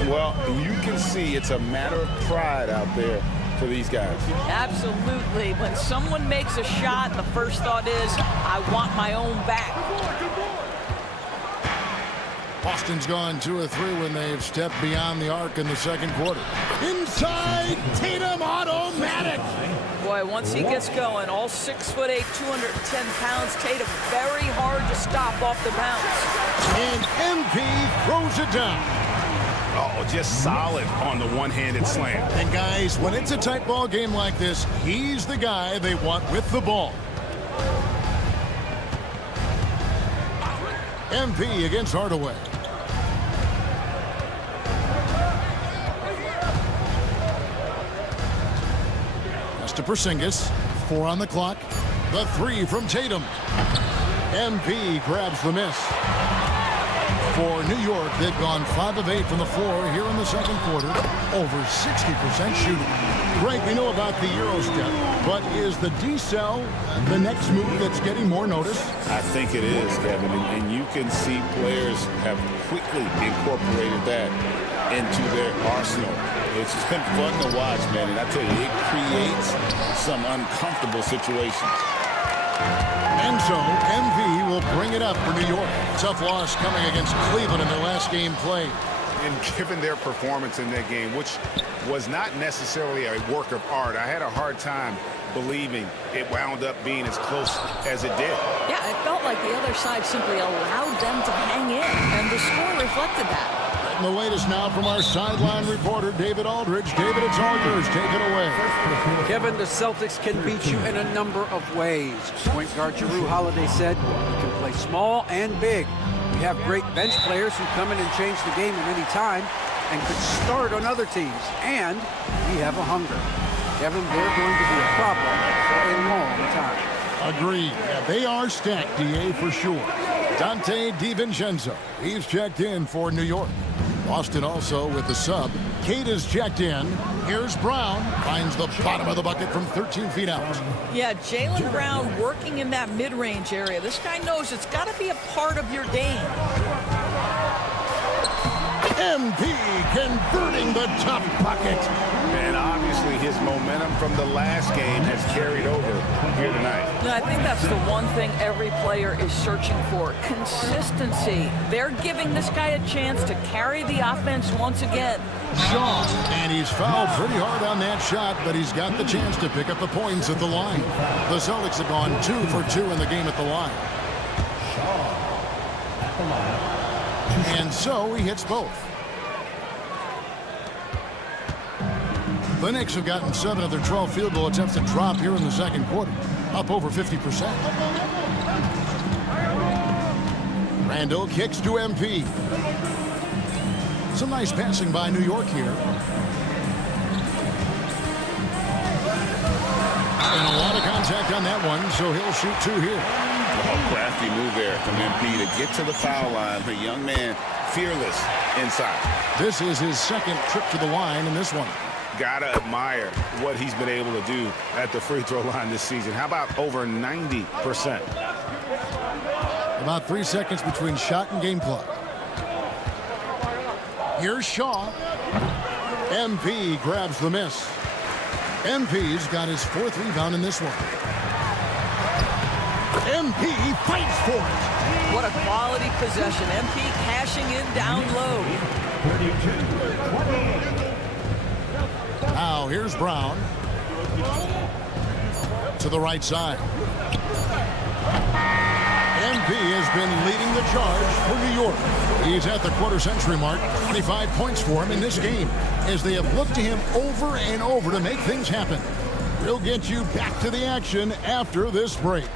Well, you can see it's a matter of pride out there for these guys. Absolutely. When someone makes a shot, the first thought is, I want my own back. Boston's gone 2 of 3 when they've stepped beyond the arc in the second quarter. Inside, Tatum automatic. Boy, once he gets going, all 6'8", 210 pounds, Tatum very hard to stop off the bounce. And MP throws it down. Oh, just solid on the one-handed slam. And guys, when it's a tight ball game like this, he's the guy they want with the ball. MP against Hardaway. That's to Porzingis. 4 on the clock. The 3 from Tatum. MP grabs the miss. For New York, they've gone 5 of 8 from the floor here in the second quarter. Over 60% shooting. Greg, we know about the Euro step, but is the decel the next move that's getting more notice? I think it is, Kevin, and you can see players have quickly incorporated that into their arsenal. It's been fun to watch, man, and I tell you, it creates some uncomfortable situations. And so, MV will bring it up for New York. Tough loss coming against Cleveland in their last game played. And given their performance in that game, which was not necessarily a work of art, I had a hard time believing it wound up being as close as it did. Yeah, it felt like the other side simply allowed them to hang in, and the score reflected that. And the latest now from our sideline reporter, David Aldridge. David, it's all yours. Take it away. Kevin, the Celtics can beat you in a number of ways. Point guard Jrue Holiday said, "We can play small and big. We have great bench players who come in and change the game at any time and could start on other teams. And we have a hunger." Kevin, they're going to be a problem for a long time. Agreed. Yeah, they are stacked, DA, for sure. Dante DiVincenzo. He's checked in for New York. Boston also with the sub. Kate is checked in. Here's Brown. Finds the bottom of the bucket from 13 feet out. Yeah, Jaylen Brown working in that mid-range area. This guy knows it's got to be a part of your game. MP converting the tough bucket. And obviously his momentum from the last game has carried over here tonight. No, I think that's the one thing every player is searching for. Consistency. They're giving this guy a chance to carry the offense once again. Shaw, and he's fouled pretty hard on that shot, but he's got the chance to pick up the points at the line. The Celtics have gone 2 for 2 in the game at the line. And so he hits both. The Knicks have gotten 7 of their 12 field goal attempts to drop here in the second quarter, up over 50%. Randall kicks to MP. Some nice passing by New York here. And a lot of contact on that one, so he'll shoot 2 here. A crafty move there from MP to get to the foul line. The young man, fearless inside. This is his second trip to the line in this one. Gotta admire what he's been able to do at the free throw line this season. How about over 90%? About 3 seconds between shot and game clock. Here's Shaw. MP grabs the miss. MP's got his 4th rebound in this one. MP fights for it. What a quality possession. MP cashing in down low. Now here's Brown. To the right side. MP has been leading the charge for New York. He's at the quarter-century mark. 25 points for him in this game as they have looked to him over and over to make things happen. We'll get you back to the action after this break.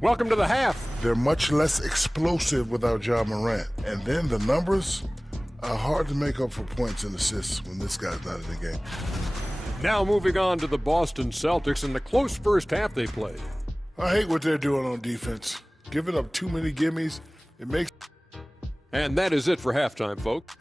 Welcome to the half. They're much less explosive without Ja Morant. And then the numbers are hard to make up for points and assists when this guy's not in the game. Now moving on to the Boston Celtics and the close first half they played. I hate what they're doing on defense. Giving up too many gimmies. It makes... And that is it for halftime, folks.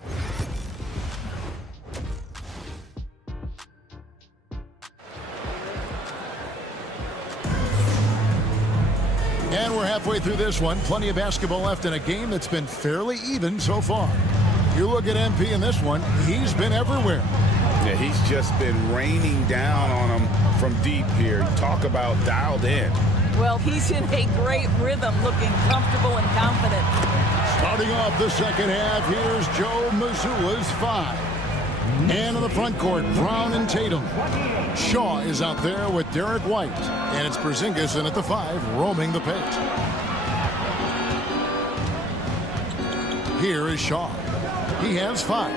And we're halfway through this one. Plenty of basketball left in a game that's been fairly even so far. You look at MP in this one, he's been everywhere. Yeah, he's just been raining down on him from deep here. Talk about dialed in. Well, he's in a great rhythm, looking comfortable and confident. Starting off the second half, here's Joe Mazzulla's 5. And in the front court, Brown and Tatum. Shaw is out there with Derek White. And it's Porzingis in at the 5, roaming the paint. Here is Shaw. He has 5.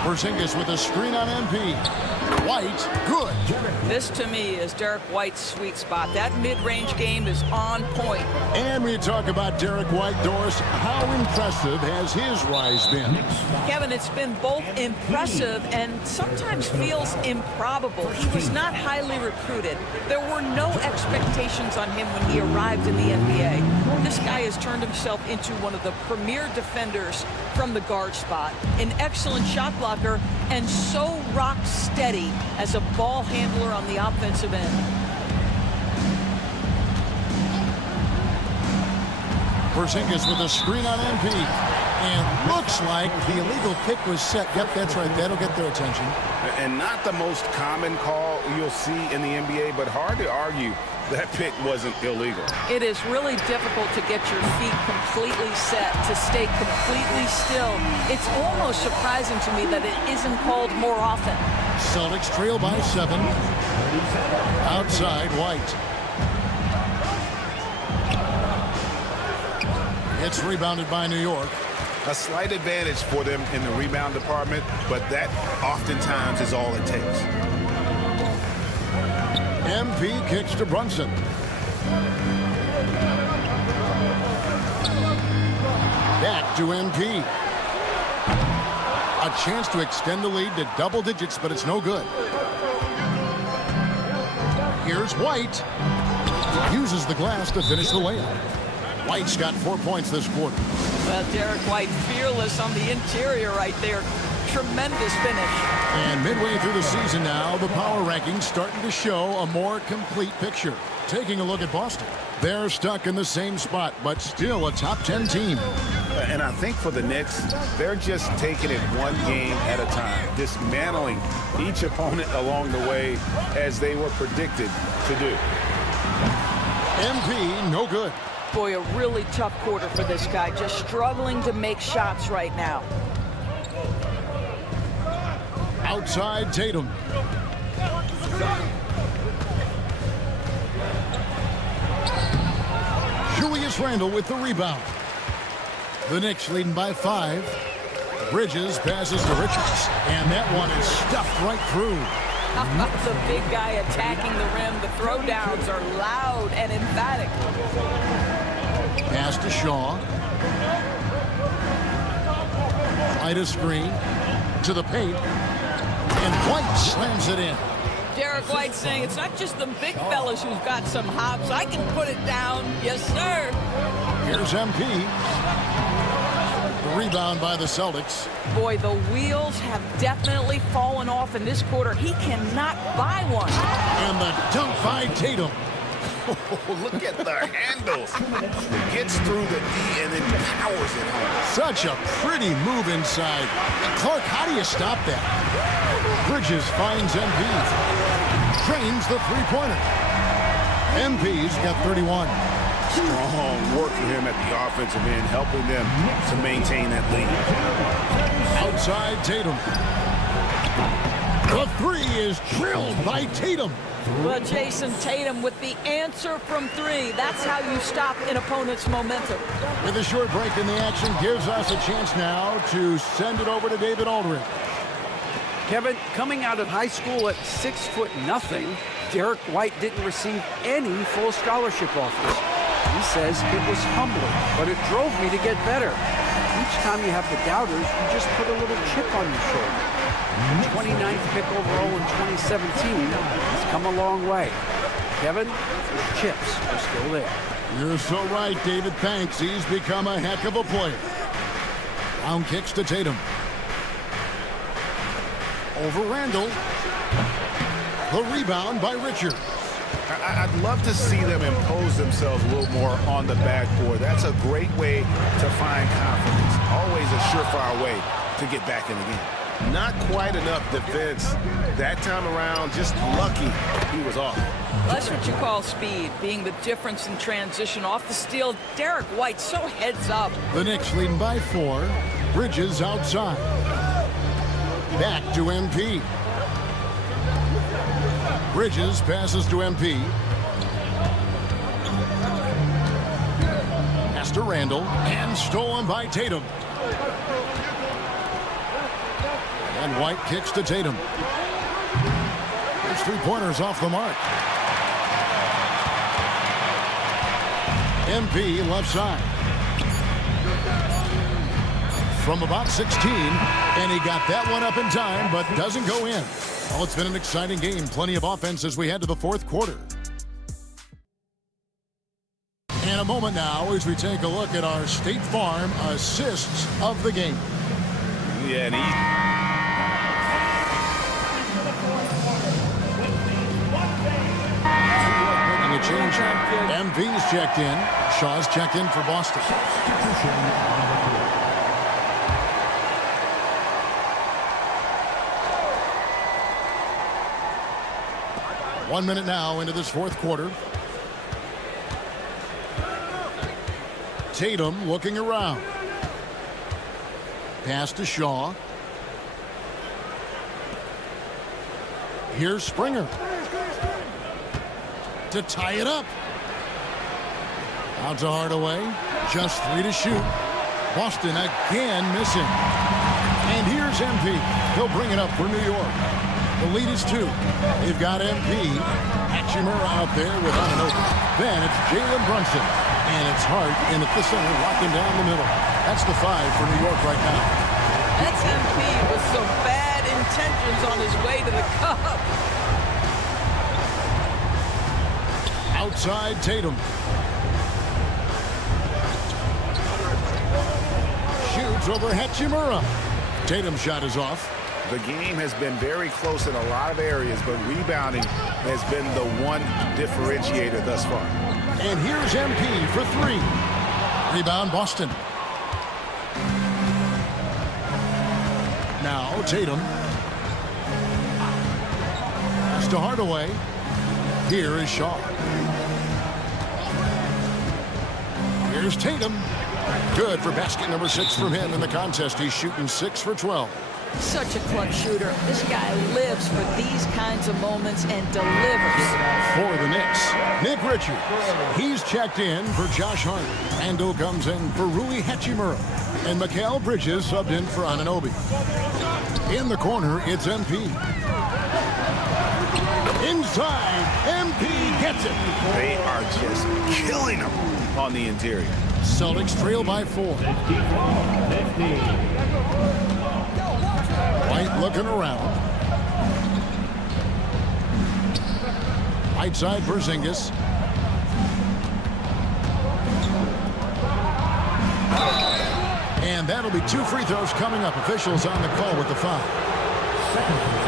Porzingis with a screen on MP. White, good. This, to me, is Derek White's sweet spot. That mid-range game is on point. And we talk about Derek White, Doris. How impressive has his rise been? Kevin, it's been both impressive and sometimes feels improbable. He was not highly recruited. There were no expectations on him when he arrived in the NBA. This guy has turned himself into one of the premier defenders from the guard spot, an excellent shot blocker, and so rock steady as a ball handler on the offensive end. Porzingis with a screen on MP. And looks like the illegal pick was set. Yep, that's right. That'll get their attention. And not the most common call you'll see in the NBA, but hard to argue that pick wasn't illegal. It is really difficult to get your feet completely set, to stay completely still. It's almost surprising to me that it isn't called more often. Celtics trail by 7. Outside, White. It's rebounded by New York. A slight advantage for them in the rebound department, but that oftentimes is all it takes. MP kicks to Brunson. Back to MP. A chance to extend the lead to double digits, but it's no good. Here's White. Uses the glass to finish the layup. White's got 4 points this quarter. Well, Derek White fearless on the interior right there. Tremendous finish. And midway through the season now, the power rankings starting to show a more complete picture. Taking a look at Boston. They're stuck in the same spot, but still a top 10 team. And I think for the Knicks, they're just taking it one game at a time, dismantling each opponent along the way as they were predicted to do. MP, no good. Boy, a really tough quarter for this guy, just struggling to make shots right now. Outside Tatum. Julius Randle with the rebound. The Knicks leading by 5. Bridges passes to Richards, and that one is stuffed right through. The big guy attacking the rim. The throwdowns are loud and emphatic. Pass to Shaw. Right a screen to the paint, and White slams it in. Derek White saying it's not just the big fellas who've got some hops. I can put it down. Yes, sir. Here's MP. The rebound by the Celtics. Boy, the wheels have definitely fallen off in this quarter. He cannot buy one. And the dunk by Tatum. Oh, look at the handles. It gets through the D and then powers it home. Such a pretty move inside. Clark, how do you stop that? Bridges finds MP. Trains the three-pointer. MP's got 31. Strong work for him at the offensive end, helping them to maintain that lead. Outside Tatum. The three is drilled by Tatum. Well, Jason Tatum with the answer from three. That's how you stop an opponent's momentum. With a short break in the action, gives us a chance now to send it over to David Aldridge. Kevin, coming out of high school at 6'0", Derek White didn't receive any full scholarship offers. He says it was humbling, but it drove me to get better. Each time you have the doubters, you just put a little chip on your shoulder. The 29th pick overall in 2017 has come a long way. Kevin, those chips are still there. You're so right, David. Thanks. He's become a heck of a player. Down kicks to Tatum. Over Randall. The rebound by Richards. I'd love to see them impose themselves a little more on the backboard. That's a great way to find confidence. Always a surefire way to get back in the game. Not quite enough defense that time around. Just lucky he was off. That's what you call speed, being the difference in transition off the steal. Derek White so heads up. The Knicks leading by 4. Bridges outside. Back to MP. Bridges passes to MP. Pass to Randall. And stolen by Tatum. And White kicks to Tatum. There's 3-pointers off the mark. MP left side. From about 16, and he got that one up in time, but doesn't go in. Well, it's been an exciting game. Plenty of offense as we head to the fourth quarter. In a moment now as we take a look at our State Farm assists of the game. Yeah, and a change. MP's checked in. Shaw's checked in for Boston. 1 minute now into this fourth quarter. Tatum looking around. Pass to Shaw. Here's Springer to tie it up. Out to Hardaway. Just 3 to shoot. Boston again missing. And here's MP. He'll bring it up for New York. The lead is 2. They've got MP. Hachimura out there with Anunoby. Then it's Jalen Brunson. And it's Hart in at the center, locking down the middle. That's the 5 for New York right now. That's MP with some bad intentions on his way to the cup. Outside Tatum. Shoots over Hachimura. Tatum's shot is off. The game has been very close in a lot of areas, but rebounding has been the one differentiator thus far. And here's MP for 3. Rebound Boston. Now Tatum. Pass to Hardaway. Here is Shaw. Here's Tatum. Good for basket number 6 from him in the contest. He's shooting 6 for 12. Such a clutch shooter. This guy lives for these kinds of moments and delivers. For the Knicks, Nick Richards. He's checked in for Josh Hart. Randall comes in for Rui Hachimura. And Mikal Bridges subbed in for Anunoby. In the corner, it's MP. Inside, MP gets it. They are just killing him on the interior. Celtics trail by 4. White looking around. Right side Porzingis. And that'll be 2 free throws coming up. Officials on the call with the foul.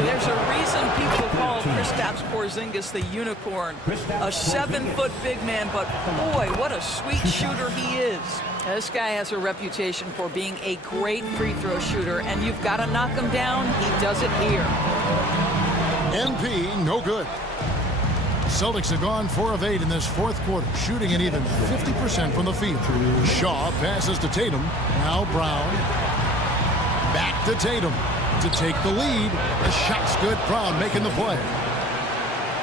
There's a reason people call Kristaps Porzingis the unicorn. A 7-foot big man, but boy, what a sweet shooter he is. This guy has a reputation for being a great free throw shooter, and you've got to knock him down. He does it here. MP, no good. Celtics have gone 4 of 8 in this fourth quarter, shooting an even 50% from the field. Shaw passes to Tatum. Now Brown. Back to Tatum to take the lead. The shot's good. Brown making the play.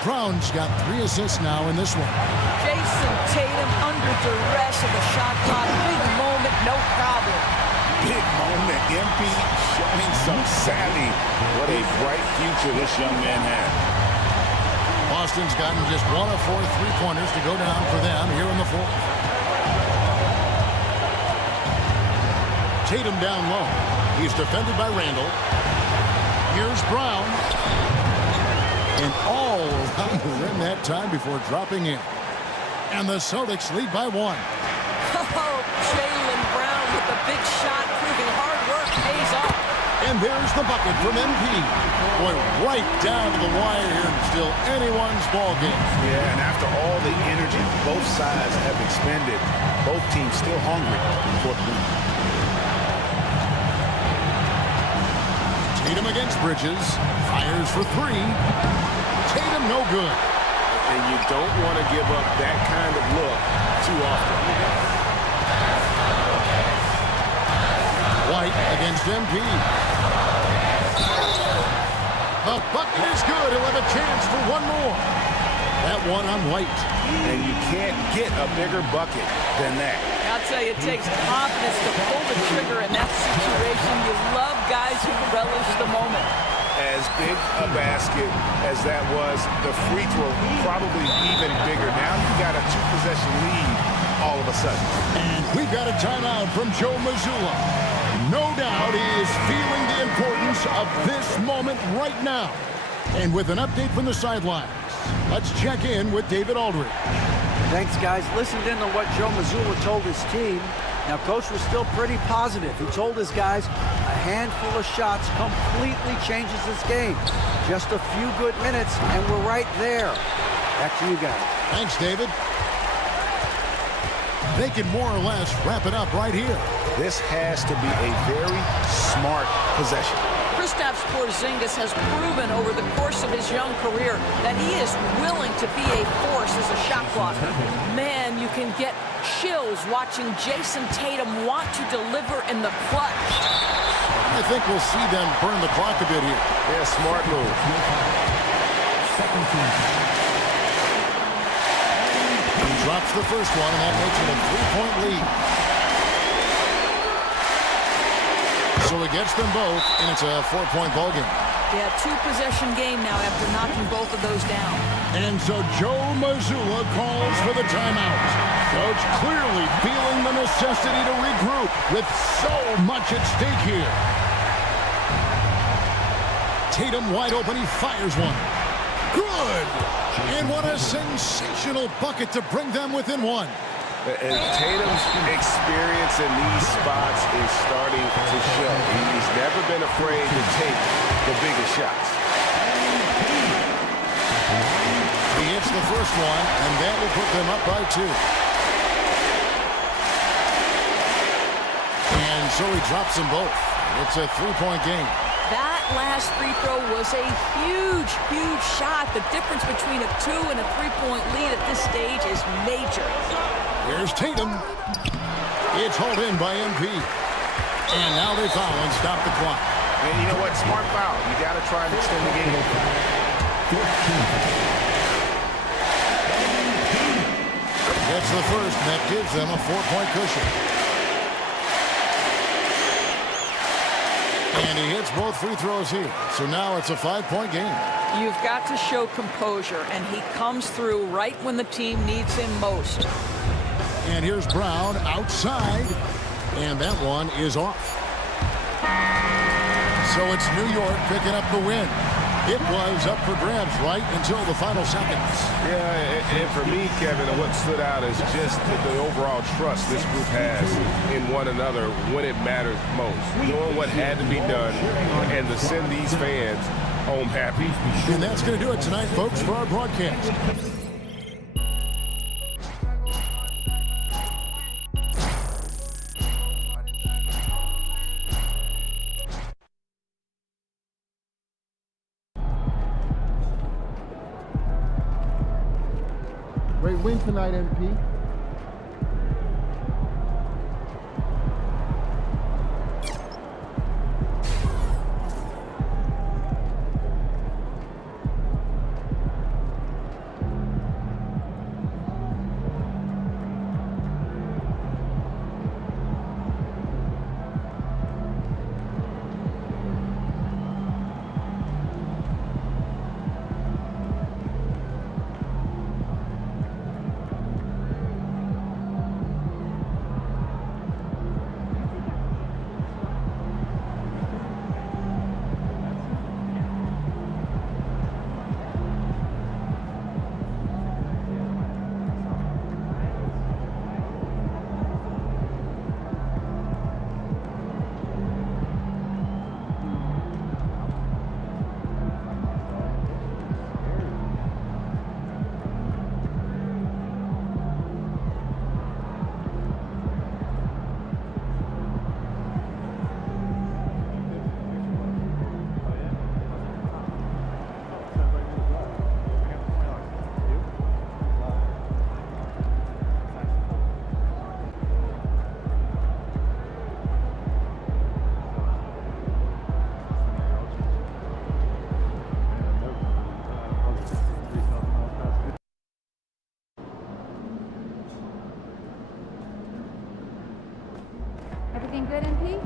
Brown's got 3 assists now in this one. Jason Tatum under duress of the shot clock. Big moment, no problem. Big moment. MP showing some savvy. What a bright future this young man has. Boston's gotten just 1 of 4 3-pointers to go down for them here in the fourth. Tatum down low. He's defended by Randall. Here's Brown. And all around the rim that time before dropping in. And the Celtics lead by 1. Oh, Jaylen Brown with the big shot, proving hard work pays off. And there's the bucket from MP. Boy, right down to the wire here, and still anyone's ball game. Yeah, and after all the energy both sides have expended, both teams still hungry for the win. Tatum against Bridges. Fires for 3. Tatum no good. And you don't want to give up that kind of look too often. White against MP. The bucket is good. He'll have a chance for 1 more. That one on White. And you can't get a bigger bucket than that. I'll tell you, it takes confidence to pull the trigger in that situation. You love guys who relish the moment. As big a basket as that was, the free throw probably even bigger. Now you've got a 2-possession lead all of a sudden. And we've got a timeout from Joe Mazzulla. No doubt he is feeling the importance of this moment right now. And with an update from the sidelines, let's check in with David Aldridge. Thanks, guys. Listened in to what Joe Mazzulla told his team. Now, Coach was still pretty positive. He told his guys a handful of shots completely changes this game. Just a few good minutes, and we're right there. Back to you guys. Thanks, David. They can more or less wrap it up right here. This has to be a very smart possession. Kristaps Porzingis has proven over the course of his young career that he is willing to be a force as a shot blocker. Man, you can get chills watching Jason Tatum want to deliver in the clutch. I think we'll see them burn the clock a bit here. Yeah, smart move. He drops the first one, and that makes it a 3-point lead. So he gets them both, and it's a 4-point ball game. Yeah, 2-possession game now after knocking both of those down. And so Joe Mazzulla calls for the timeout. Coach clearly feeling the necessity to regroup with so much at stake here. Tatum wide open, he fires one. Good! And what a sensational bucket to bring them within 1. And Tatum's experience in these spots is starting to show. He's never been afraid to take the biggest shots. He hits the first one, and that will put them up by 2. And so he drops them both. It's a 3-point game. That last free throw was a huge, huge shot. The difference between a 2 and a 3-point lead at this stage is major. Here's Tatum. It's hauled in by MP. And now they foul and stop the clock. And you know what? Smart foul. You got to try and extend the game. Gets the first, and that gives them a 4-point cushion. And he hits both free throws here. So now it's a 5-point game. You've got to show composure, and he comes through right when the team needs him most. And here's Brown outside, and that one is off. So it's New York picking up the win. It was up for grabs right until the final seconds. Yeah, and for me, Kevin, what stood out is just the overall trust this group has in one another when it matters most. Knowing what had to be done and to send these fans home happy. And that's going to do it tonight, folks, for our broadcast. Great win tonight, MP. Everything good, MP?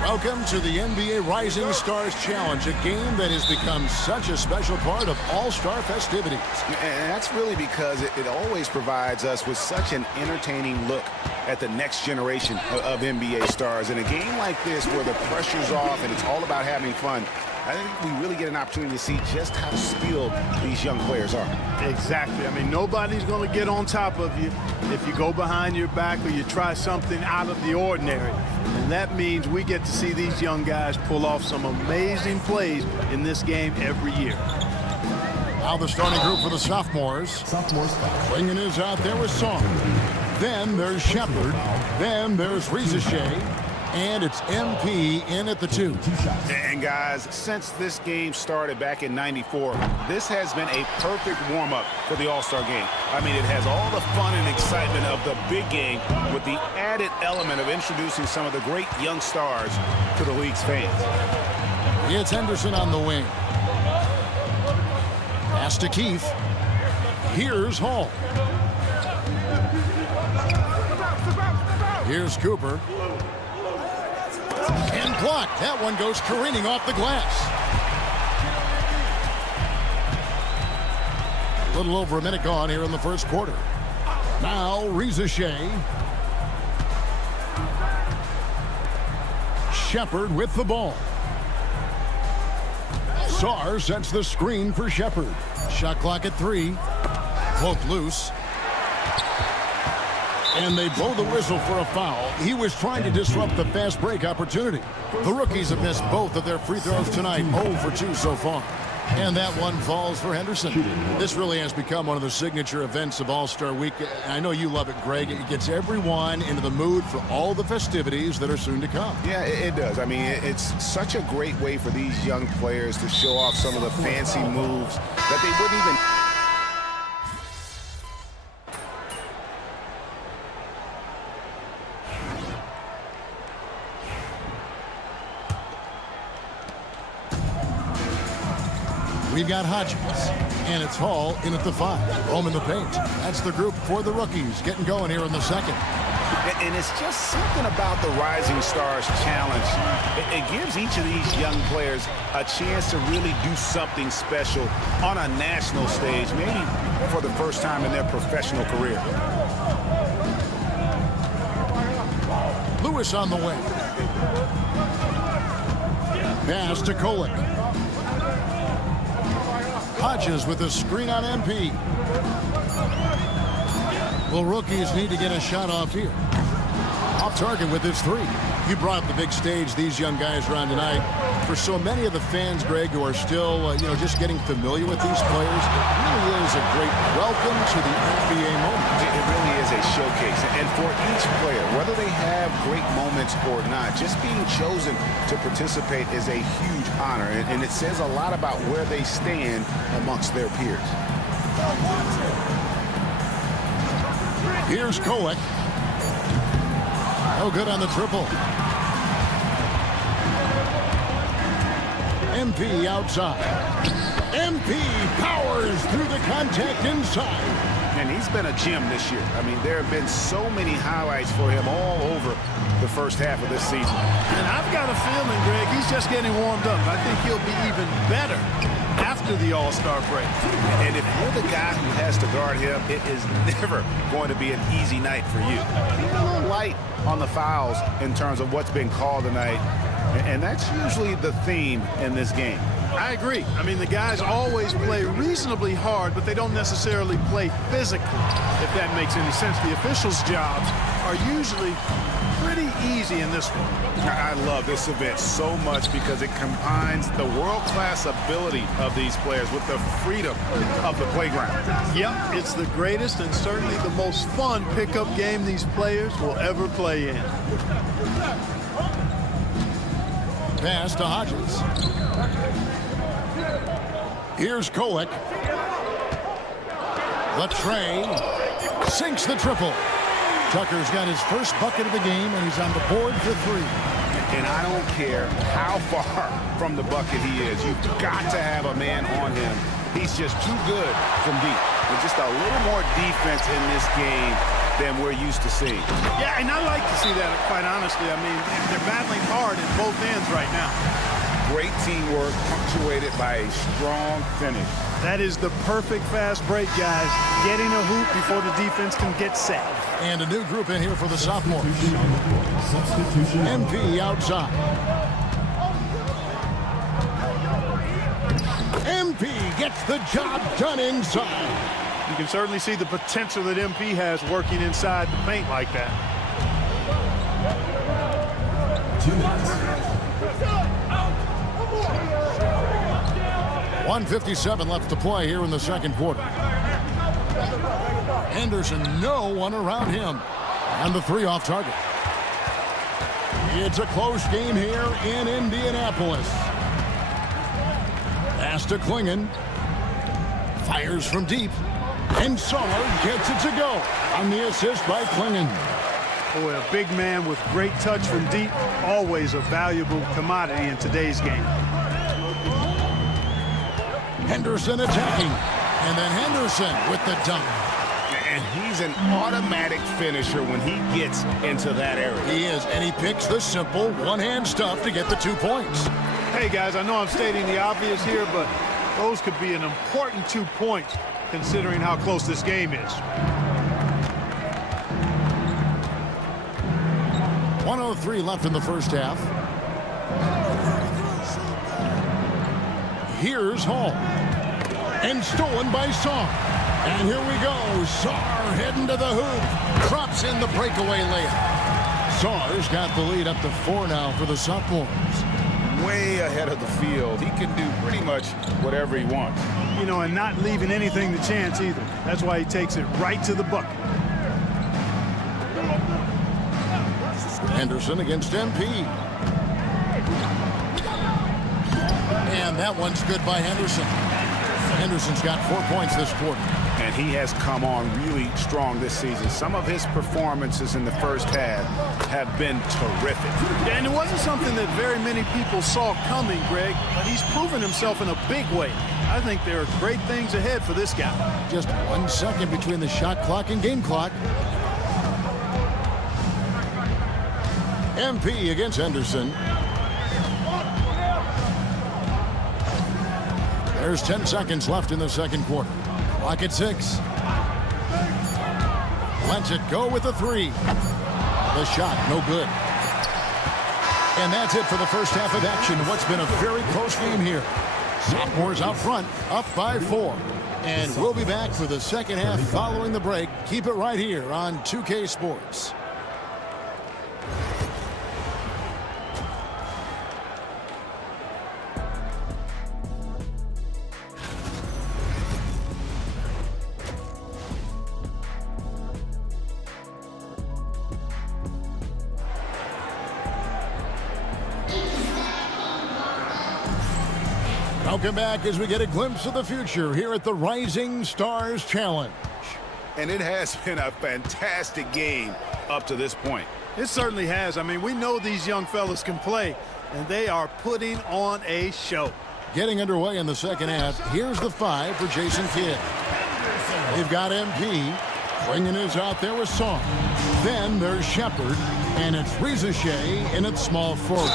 Welcome to the NBA Rising Stars Challenge, a game that has become such a special part of All-Star festivities. And that's really because it always provides us with such an entertaining look at the next generation of NBA stars. In a game like this where the pressure's off and it's all about having fun, I think we really get an opportunity to see just how skilled these young players are. Exactly. I mean, nobody's going to get on top of you if you go behind your back or you try something out of the ordinary. And that means we get to see these young guys pull off some amazing plays in this game every year. Now the starting group for the sophomores. Bringing his out there with Song. Then there's Shepard. Then there's Reza Shea. And it's MP in at the 2. And guys, since this game started back in '94, this has been a perfect warm-up for the All-Star game. I mean, it has all the fun and excitement of the big game with the added element of introducing some of the great young stars to the league's fans. It's Henderson on the wing. Pass to Keith. Here's Hall. Here's Cooper. And blocked. That one goes careening off the glass. A little over a minute gone here in the first quarter. Now Reza Shea. Shepard with the ball. Sarr sets the screen for Shepard. Shot clock at 3. Poked loose. And they blow the whistle for a foul. He was trying to disrupt the fast break opportunity. The rookies have missed both of their free throws tonight, 0 for 2 so far. And that one falls for Henderson. This really has become one of the signature events of All-Star Week. I know you love it, Greg. It gets everyone into the mood for all the festivities that are soon to come. Yeah, it does. I mean, it's such a great way for these young players to show off some of the fancy moves that they wouldn't even... We've got Hodgins, and it's Hall in at the 5. Home in the paint. That's the group for the rookies getting going here in the second. And it's just something about the Rising Stars Challenge. It gives each of these young players a chance to really do something special on a national stage, maybe for the first time in their professional career. Lewis on the wing. Pass to Kolek. Hodges with a screen on MP. Well, rookies need to get a shot off here. Off target with his 3. You brought up the big stage these young guys are on tonight. For so many of the fans, Greg, who are still, just getting familiar with these players, it really is a great welcome to the NBA moment. It really is a showcase. And for each player, whether they have great moments or not, just being chosen to participate is a huge honor. And it says a lot about where they stand amongst their peers. Here's Kolek. No good on the triple. MP outside. MP powers through the contact inside. And he's been a gem this year. I mean, there have been so many highlights for him all over the first half of this season. And I've got a feeling, Greg, he's just getting warmed up. I think he'll be even better after the All-Star break. And if you're the guy who has to guard him, it is never going to be an easy night for you. He's a little light on the fouls in terms of what's been called tonight. And that's usually the theme in this game. I agree. I mean, the guys always play reasonably hard, but they don't necessarily play physically, if that makes any sense. The officials' jobs are usually pretty easy in this one. I love this event so much because it combines the world-class ability of these players with the freedom of the playground. Yep, it's the greatest and certainly the most fun pickup game these players will ever play in. Pass to Hodges. Here's Kolek. The tray sinks the triple. Tucker's got his first bucket of the game, and he's on the board for 3. And I don't care how far from the bucket he is. You've got to have a man on him. He's just too good from deep. And just a little more defense in this game than we're used to seeing. Yeah, and I like to see that, quite honestly. I mean, they're battling hard at both ends right now. Great teamwork punctuated by a strong finish. That is the perfect fast break, guys. Getting a hoop before the defense can get set. And a new group in here for the sophomores. MP outside. MP gets the job done inside. You can certainly see the potential that MP has working inside the paint like that. 2 minutes. 1:57 left to play here in the second quarter. Henderson, no one around him. And the 3 off target. It's a close game here in Indianapolis. Pass to Klingon. Fires from deep. And Soller gets it to go on the assist by Klingon. Boy, a big man with great touch from deep. Always a valuable commodity in today's game. Henderson attacking. And then Henderson with the dunk. And he's an automatic finisher when he gets into that area. He is, and he picks the simple one-hand stuff to get the 2 points. Hey, guys, I know I'm stating the obvious here, but those could be an important 2 points considering how close this game is. 1:03 left in the first half. Here's Hall. And stolen by Sarr. And here we go. Sarr heading to the hoop. Drops in the breakaway layup. Sarr's got the lead up to 4 now for the sophomores. Way ahead of the field. He can do pretty much whatever he wants. You know, and not leaving anything to chance either. That's why he takes it right to the bucket. Henderson against MP. And that one's good by Henderson. Henderson's got 4 points this quarter. And he has come on really strong this season. Some of his performances in the first half have been terrific. And it wasn't something that very many people saw coming, Greg, but he's proven himself in a big way. I think there are great things ahead for this guy. Just 1 second between the shot clock and game clock. MP against Henderson. There's 10 seconds left in the second quarter. Clock at 6. Lets it go with a 3. The shot, no good. And that's it for the first half of action. What's been a very close game here. Sophomores out front, up by 4. And we'll be back for the second half following the break. Keep it right here on 2K Sports. Welcome back as we get a glimpse of the future here at the Rising Stars Challenge. And it has been a fantastic game up to this point. It certainly has. I mean, we know these young fellas can play, and they are putting on a show. Getting underway in the second half, here's the 5 for Jason Kidd. They've got MP. Bringing his out there with Song. Then there's Shepard, and it's Rizachet in its small forward.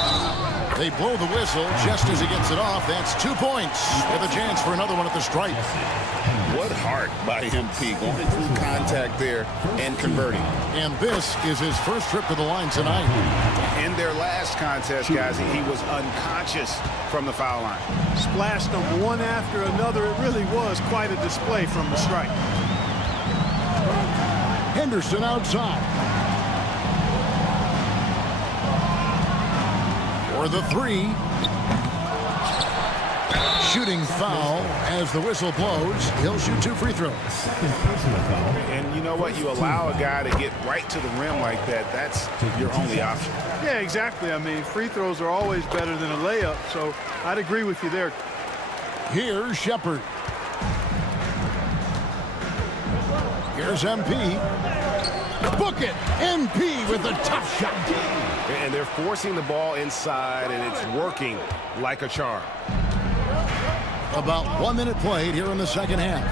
They blow the whistle just as he gets it off. That's 2 points with a chance for another one at the stripe. What heart by MP, going through contact there and converting. And this is his first trip to the line tonight. In their last contest, guys, he was unconscious from the foul line. Splashed them one after another. It really was quite a display from the stripe. Henderson outside. For the 3. Shooting foul as the whistle blows. He'll shoot 2 free throws. And you know what? You allow a guy to get right to the rim like that. That's your only option. Yeah, exactly. I mean, free throws are always better than a layup, so I'd agree with you there. Here's Shepard. Here's MP. Book it! MP with a tough shot. And they're forcing the ball inside, and it's working like a charm. About 1 minute played here in the second half.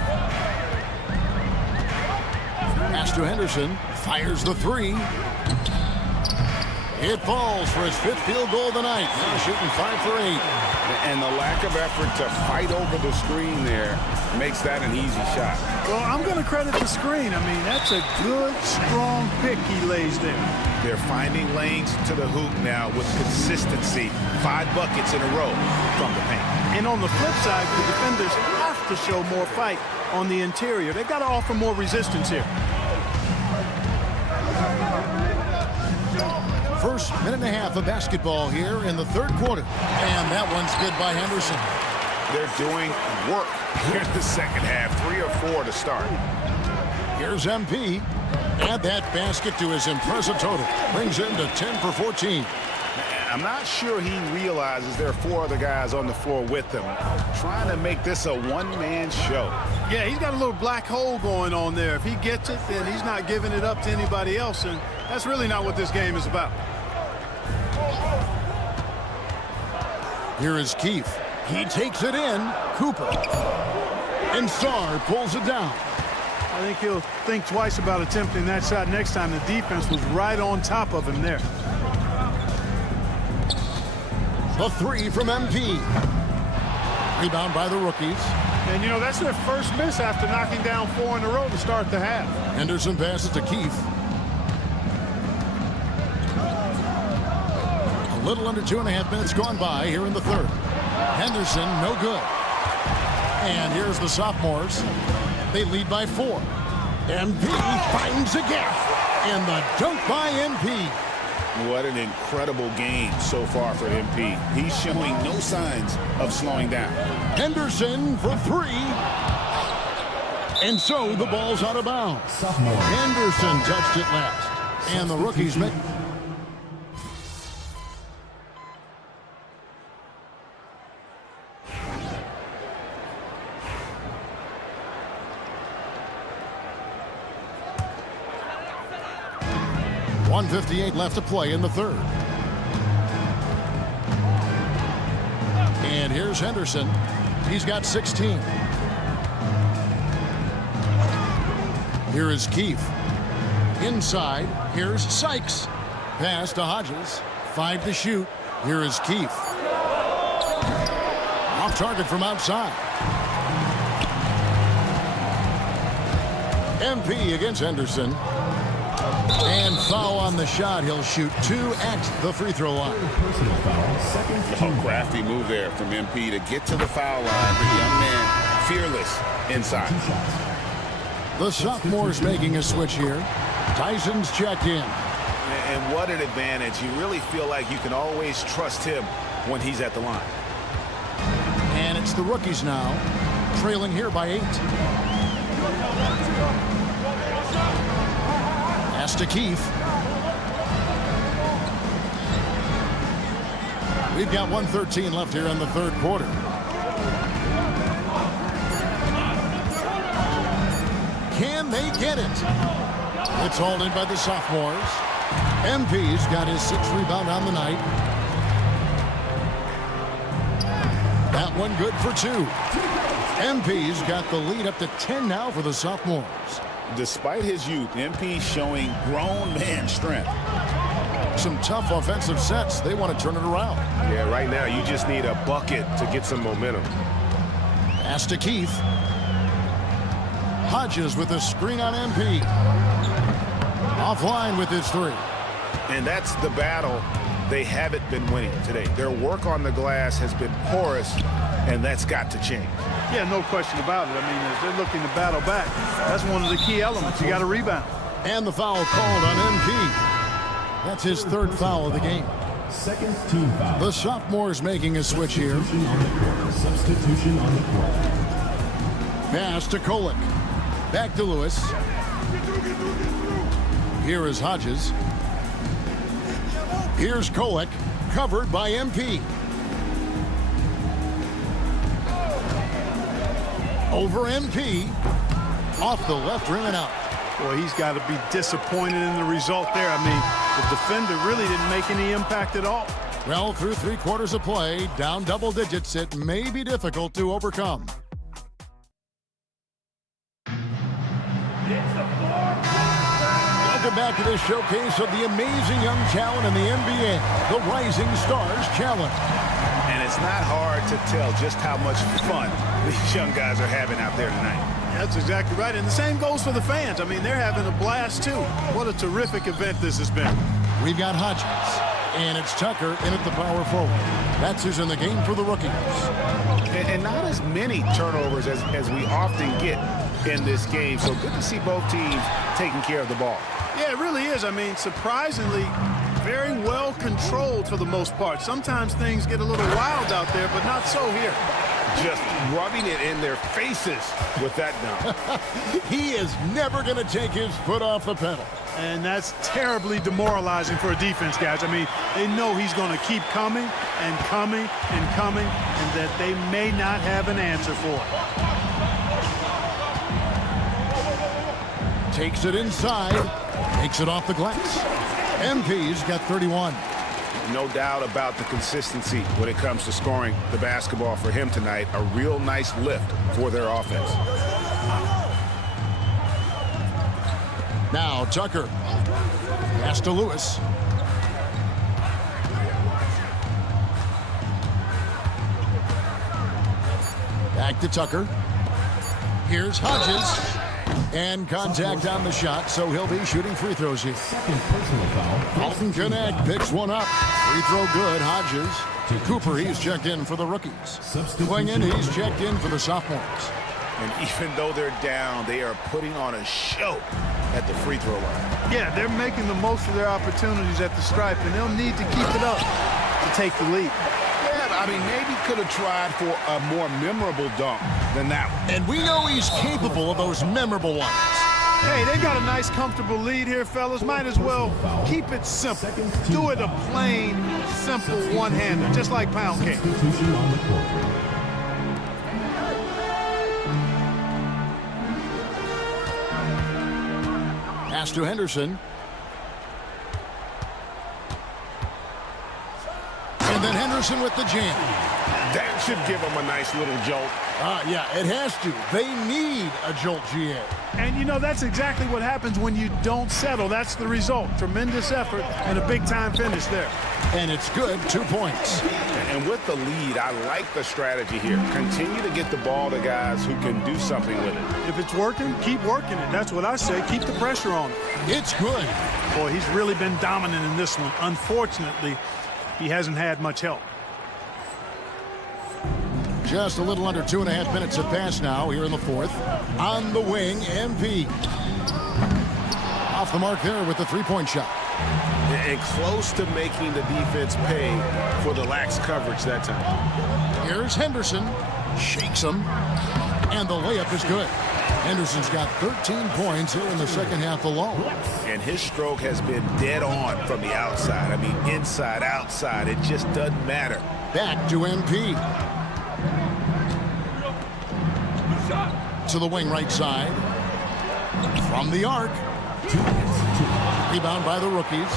Pass to Henderson. Fires the 3. It falls for his 5th field goal of the night. Now shooting 5 for 8. And the lack of effort to fight over the screen there makes that an easy shot. Well, I'm going to credit the screen. I mean, that's a good, strong pick he lays there. They're finding lanes to the hoop now with consistency. 5 buckets in a row from the paint. And on the flip side, the defenders have to show more fight on the interior. They've got to offer more resistance here. First minute and a half of basketball here in the third quarter. And that one's good by Henderson. They're doing work here in the second half. 3 or 4 to start. Here's MP. Add that basket to his impressive total. Brings him to 10 for 14. I'm not sure he realizes there are 4 other guys on the floor with him, trying to make this a one-man show. Yeah, he's got a little black hole going on there. If he gets it, then he's not giving it up to anybody else, and that's really not what this game is about. Here is Keefe. He takes it in. Cooper. And Sarr pulls it down. I think he'll think twice about attempting that shot next time. The defense was right on top of him there. The 3 from MP. Rebound by the rookies. And, you know, that's their first miss after knocking down 4 in a row to start the half. Henderson passes to Keefe. A little under 2.5 minutes gone by here in the third. Henderson, no good. And here's the sophomores. They lead by 4. MP finds a gap. And the dunk by MP. What an incredible game so far for MP. He's showing no signs of slowing down. Henderson for 3. And so the ball's out of bounds. Henderson touched it last. And the rookies make... .158 left to play in the third. And here's Henderson. He's got 16. Here is Keefe. Inside, here's Sykes. Pass to Hodges. 5 to shoot. Here is Keefe. Off target from outside. MP against Henderson. And foul on the shot. He'll shoot 2 at the free throw line. A crafty move there from MP to get to the foul line. The young man fearless inside. The sophomore's making a switch here. Tyson's checked in. And what an advantage. You really feel like you can always trust him when he's at the line. And it's the rookies now, trailing here by 8. Pass to Keefe. We've got 1:13 left here in the third quarter. get it? It's hauled in by the sophomores. MP's got his 6th rebound on the night. That one good for 2. MP's got the lead up to 10 now for the sophomores. Despite his youth, MP showing grown man strength. Some tough offensive sets. They want to turn it around. Yeah, right now you just need a bucket to get some momentum. Pass to Keith. Hodges with a screen on MP. Offline with his 3. And that's the battle they haven't been winning today. Their work on the glass has been porous, and that's got to change. Yeah, no question about it. I mean, as they're looking to battle back, that's one of the key elements. You got to rebound. And the foul called on MP. That's his 3rd foul of the game. Second team foul. The sophomores making a switch here. Substitution on the court. Pass to Kolek. Back to Lewis. Here is Hodges. Here's Kolek, covered by MP. Over MP. Off the left rim and out. Boy, he's got to be disappointed in the result there. I mean, the defender really didn't make any impact at all. Well, through 3 quarters of play, down double digits, it may be difficult to overcome. Welcome back to this showcase of the amazing young talent in the NBA, the Rising Stars Challenge. And it's not hard to tell just how much fun these young guys are having out there tonight. That's exactly right. And the same goes for the fans. I mean, they're having a blast, too. What a terrific event this has been. We've got Hodges, and it's Tucker in at the power forward. That's who's in the game for the rookies. And not as many turnovers as we often get in this game. So good to see both teams taking care of the ball. Yeah, it really is. I mean, surprisingly, very well controlled for the most part. Sometimes things get a little wild out there, but not so here. Just rubbing it in their faces with that dunk. He is never going to take his foot off the pedal. And that's terribly demoralizing for a defense, guys. I mean, they know he's going to keep coming and coming and coming, and that they may not have an answer for it. Takes it inside, takes it off the glass. MP's got 31. No doubt about the consistency when it comes to scoring the basketball for him tonight. A real nice lift for their offense. Now Tucker. Pass to Lewis. Back to Tucker. Here's Hodges. And contact on the shot, so he'll be shooting free throws here. Second personal foul. Alton Connect picks one up. Free throw good, Hodges. Cooper, he's checked in for the rookies. Swinging, he's checked in for the sophomores. And even though they're down, they are putting on a show at the free throw line. Yeah, they're making the most of their opportunities at the stripe, and they'll need to keep it up to take the lead. Yeah, I mean, maybe could have tried for a more memorable dunk than that one. And we know he's capable of those memorable ones. Hey, they got a nice, comfortable lead here, fellas. Might as well keep it simple. Do it a plain, simple one-hander, just like pound cake. Substitution on the court. Pass to Henderson. And then Henderson with the jam. That should give them a nice little jolt. Yeah, it has to. They need a jolt, GA. And, you know, that's exactly what happens when you don't settle. That's the result. Tremendous effort and a big-time finish there. And it's good, 2 points. And with the lead, I like the strategy here. Continue to get the ball to guys who can do something with it. If it's working, keep working it. That's what I say. Keep the pressure on it. It's good. Boy, he's really been dominant in this one. Unfortunately, he hasn't had much help. Just a little under 2.5 minutes have passed now here in the fourth. On the wing, MP. Off the mark there with the three-point shot. And close to making the defense pay for the lax coverage that time. Here's Henderson. Shakes him. And the layup is good. Henderson's got 13 points here in the second half alone. And his stroke has been dead on from the outside. I mean, inside, outside. It just doesn't matter. Back to MP. To the wing right side. From the arc. Rebound by the rookies.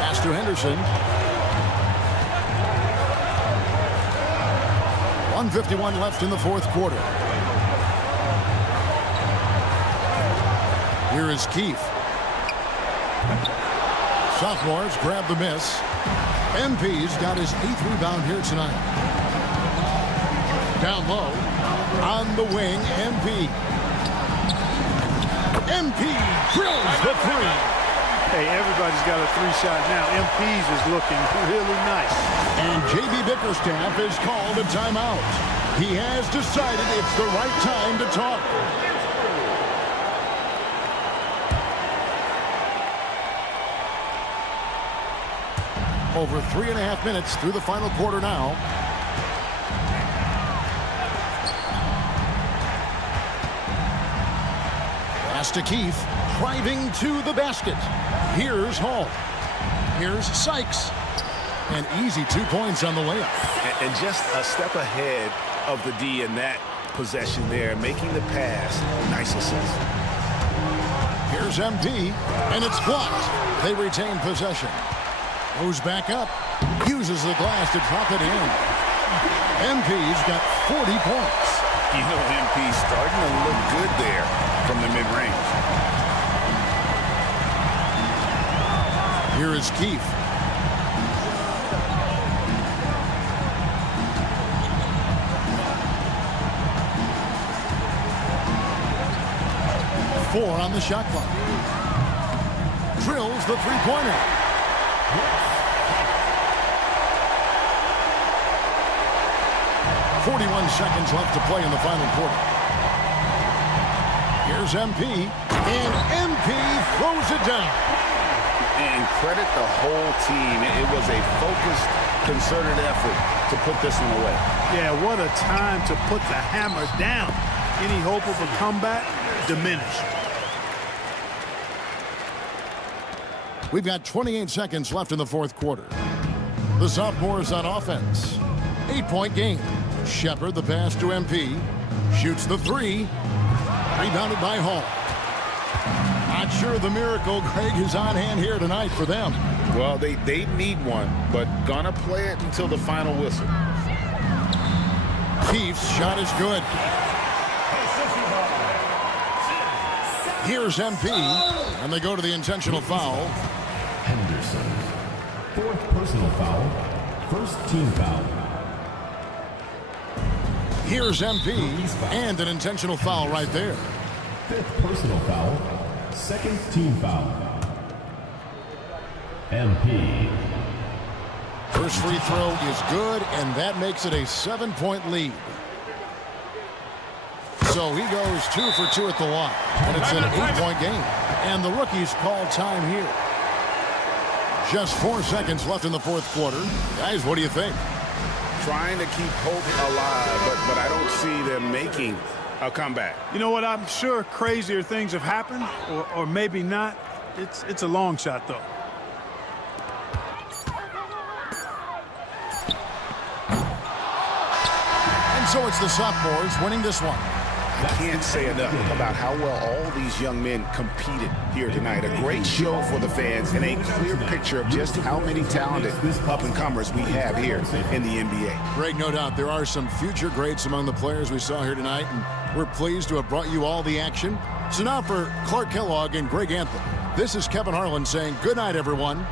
Pass to Henderson. 1:51 left in the fourth quarter. Here is Keefe. Sophomores grab the miss. MP's got his 8th rebound here tonight. Down low. On the wing, MP. MP drills the three. Hey, everybody's got a three-shot now. MP's is looking really nice. And J.B. Bickerstaff has called a timeout. He has decided it's the right time to talk. Over 3.5 minutes through the final quarter now. Pass to Keefe, driving to the basket. Here's Hall. Here's Sykes. An easy 2 points on the layup. And just a step ahead of the D in that possession there, making the pass. Nice assist. Here's MP, and it's blocked. They retain possession. Goes back up, uses the glass to drop it in. MP's got 40 points. You know, MP's starting to look good there from the mid-range. Here is Keefe. Four on the shot clock. Drills the three-pointer. .41 seconds left to play in the final quarter. Here's MP, and MP throws it down. And credit the whole team. It was a focused, concerted effort to put this one away. Yeah, what a time to put the hammer down. Any hope of a comeback diminished. We've got 28 seconds left in the fourth quarter. The sophomores on offense. 8-point game. Shepard, the pass to MP. Shoots the three. Rebounded by Hall. Not sure the miracle, Greg, is on hand here tonight for them. Well, they need one, but gonna play it until the final whistle. Keefe's shot is good. Here's MP, and they go to the intentional foul. Henderson. 4th personal foul. 1st team foul. Here's MP, and an intentional foul right there. 5th personal foul. 2nd team foul. MP. First free throw is good, and that makes it a 7-point lead. So he goes 2 for 2 at the line, and it's an 8-point game. And the rookies call time here. Just 4 seconds left in the fourth quarter. Guys, what do you think? Trying to keep hope alive, but I don't see them making a comeback. You know what? I'm sure crazier things have happened, or maybe not. It's a long shot, though. And so it's the sophomores winning this one. I can't say enough about how well all these young men competed here tonight. A great show for the fans and a clear picture of just how many talented up-and-comers we have here in the NBA. Greg, no doubt there are some future greats among the players we saw here tonight, and we're pleased to have brought you all the action. So now for Clark Kellogg and Greg Anthony, this is Kevin Harlan saying good night, everyone.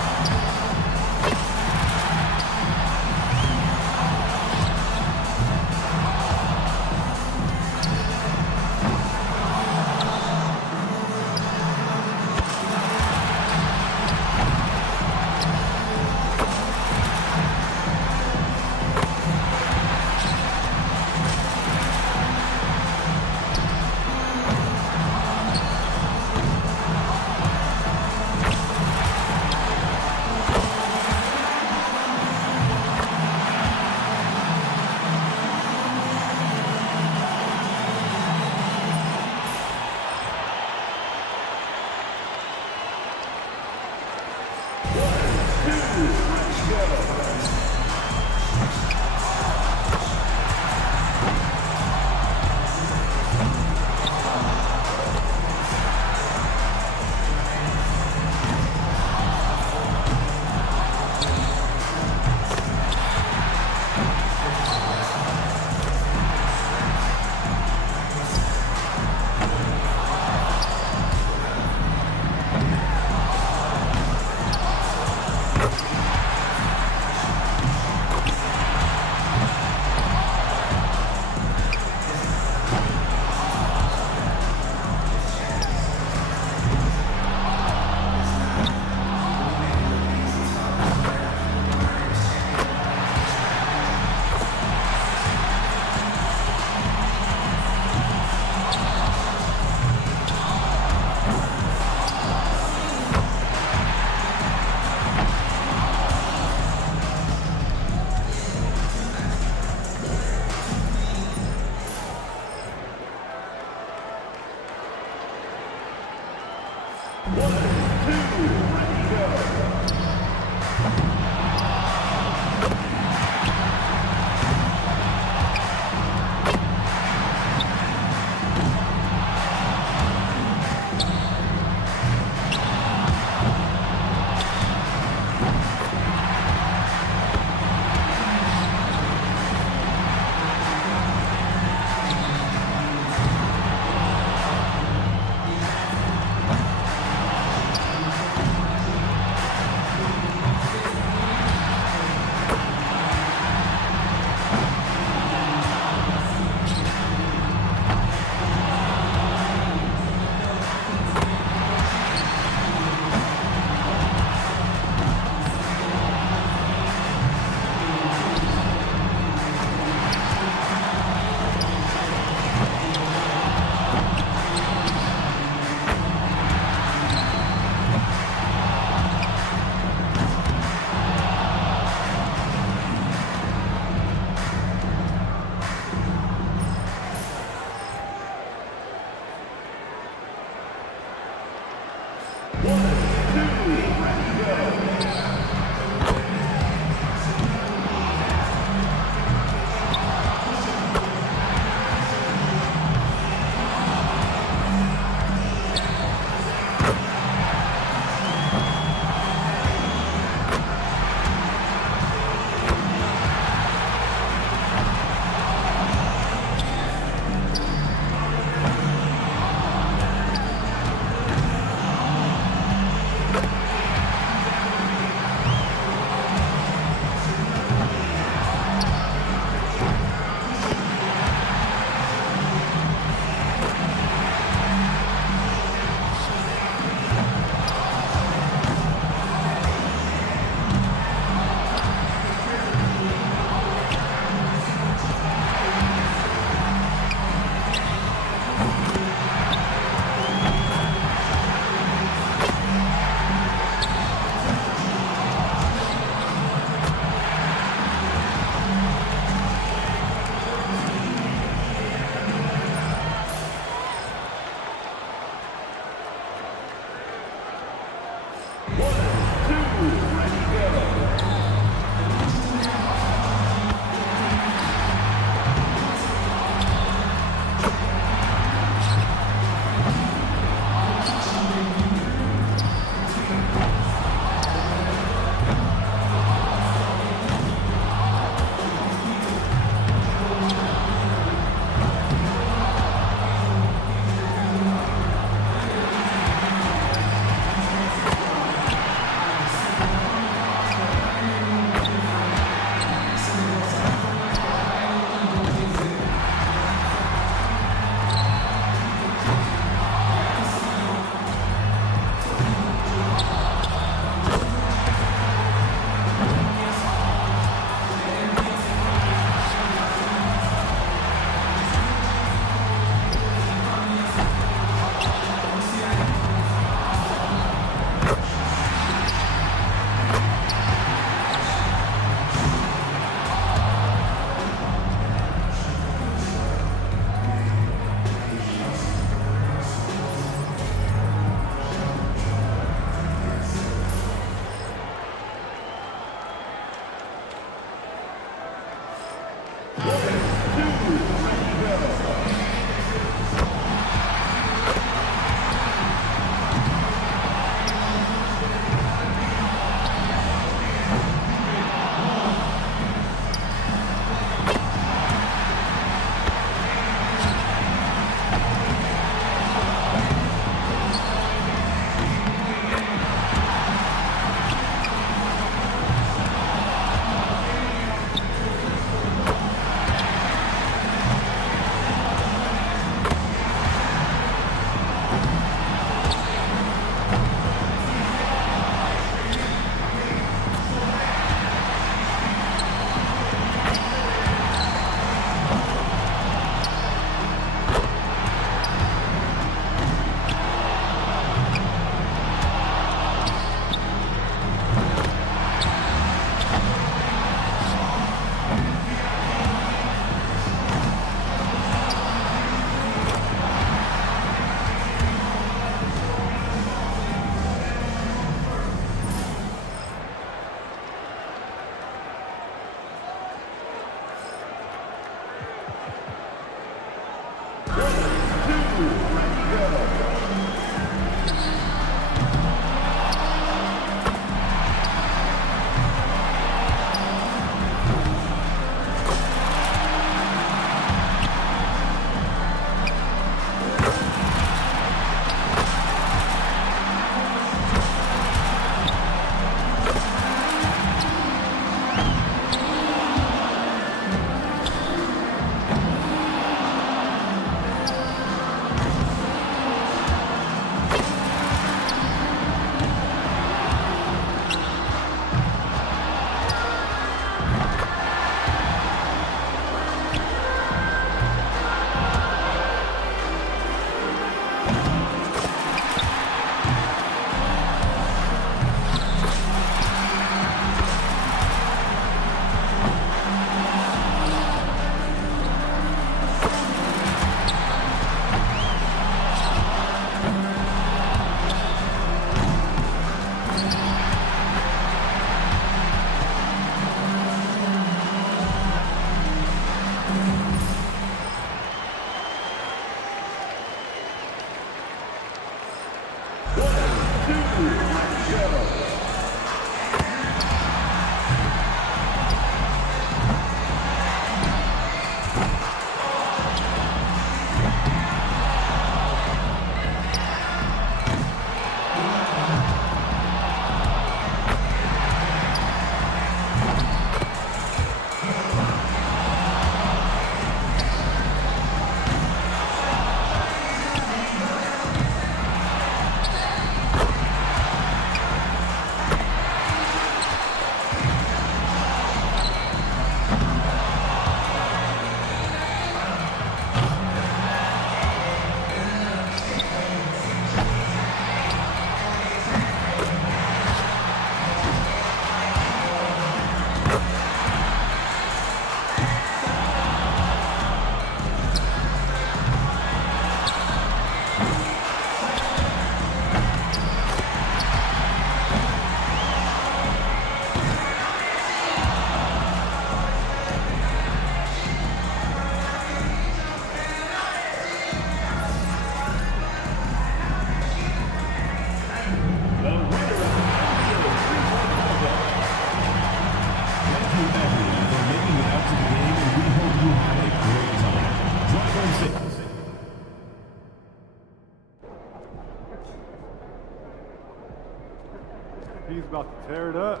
about to tear it up.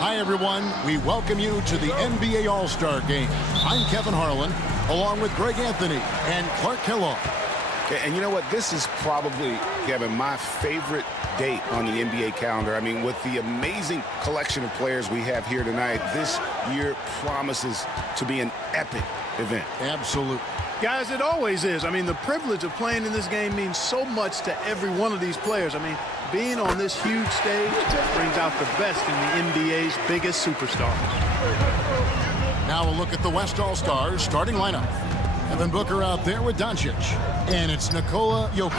Hi, everyone. We welcome you to the NBA All-Star Game. I'm Kevin Harlan, along with Greg Anthony and Clark Kellogg. And you know what? This is probably, Kevin, my favorite date on the NBA calendar. I mean, with the amazing collection of players we have here tonight, this year promises to be an epic event. Absolutely. Guys, it always is. I mean, the privilege of playing in this game means so much to every one of these players. I mean, being on this huge stage brings out the best in the NBA's biggest superstars. Now a look at the West All-Stars starting lineup. Devin Booker out there with Doncic. And it's Nikola Jokic.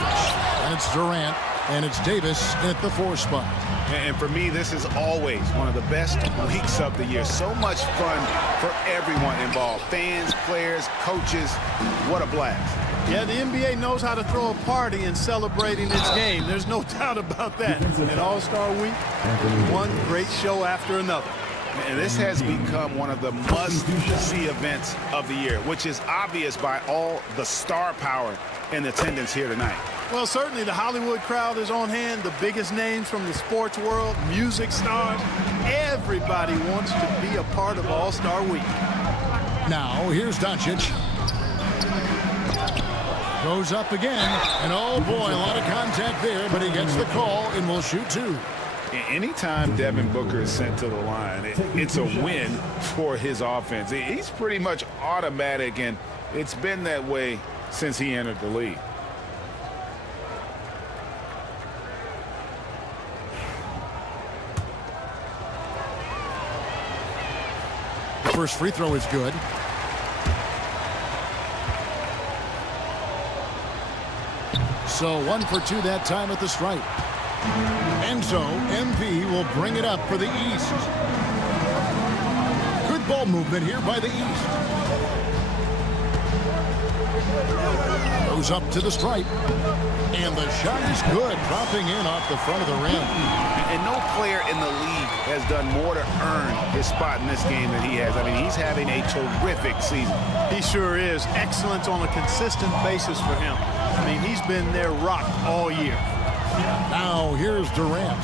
And it's Durant. And it's Davis at the 4 spot. And for me, this is always one of the best weeks of the year. So much fun for everyone involved. Fans, players, coaches. What a blast. Yeah, the NBA knows how to throw a party in celebrating its game. There's no doubt about that. And All-Star Week, one great show after another. And this has become one of the must-see events of the year, which is obvious by all the star power in attendance here tonight. Well, certainly the Hollywood crowd is on hand. The biggest names from the sports world, music stars. Everybody wants to be a part of All-Star Week. Now, here's Doncic. Goes up again. And oh boy, a lot of contact there, but he gets the call and will shoot 2. Anytime Devin Booker is sent to the line, it's a win for his offense. He's pretty much automatic, and it's been that way since he entered the league. The first free throw is good. So 1 for 2 that time at the stripe. And so MP will bring it up for the East. Good ball movement here by the East. Goes up to the stripe. And the shot is good, dropping in off the front of the rim. And no player in the league has done more to earn his spot in this game than he has. I mean, he's having a terrific season. He sure is. Excellence on a consistent basis for him. I mean, he's been their rock all year. Now here's Durant.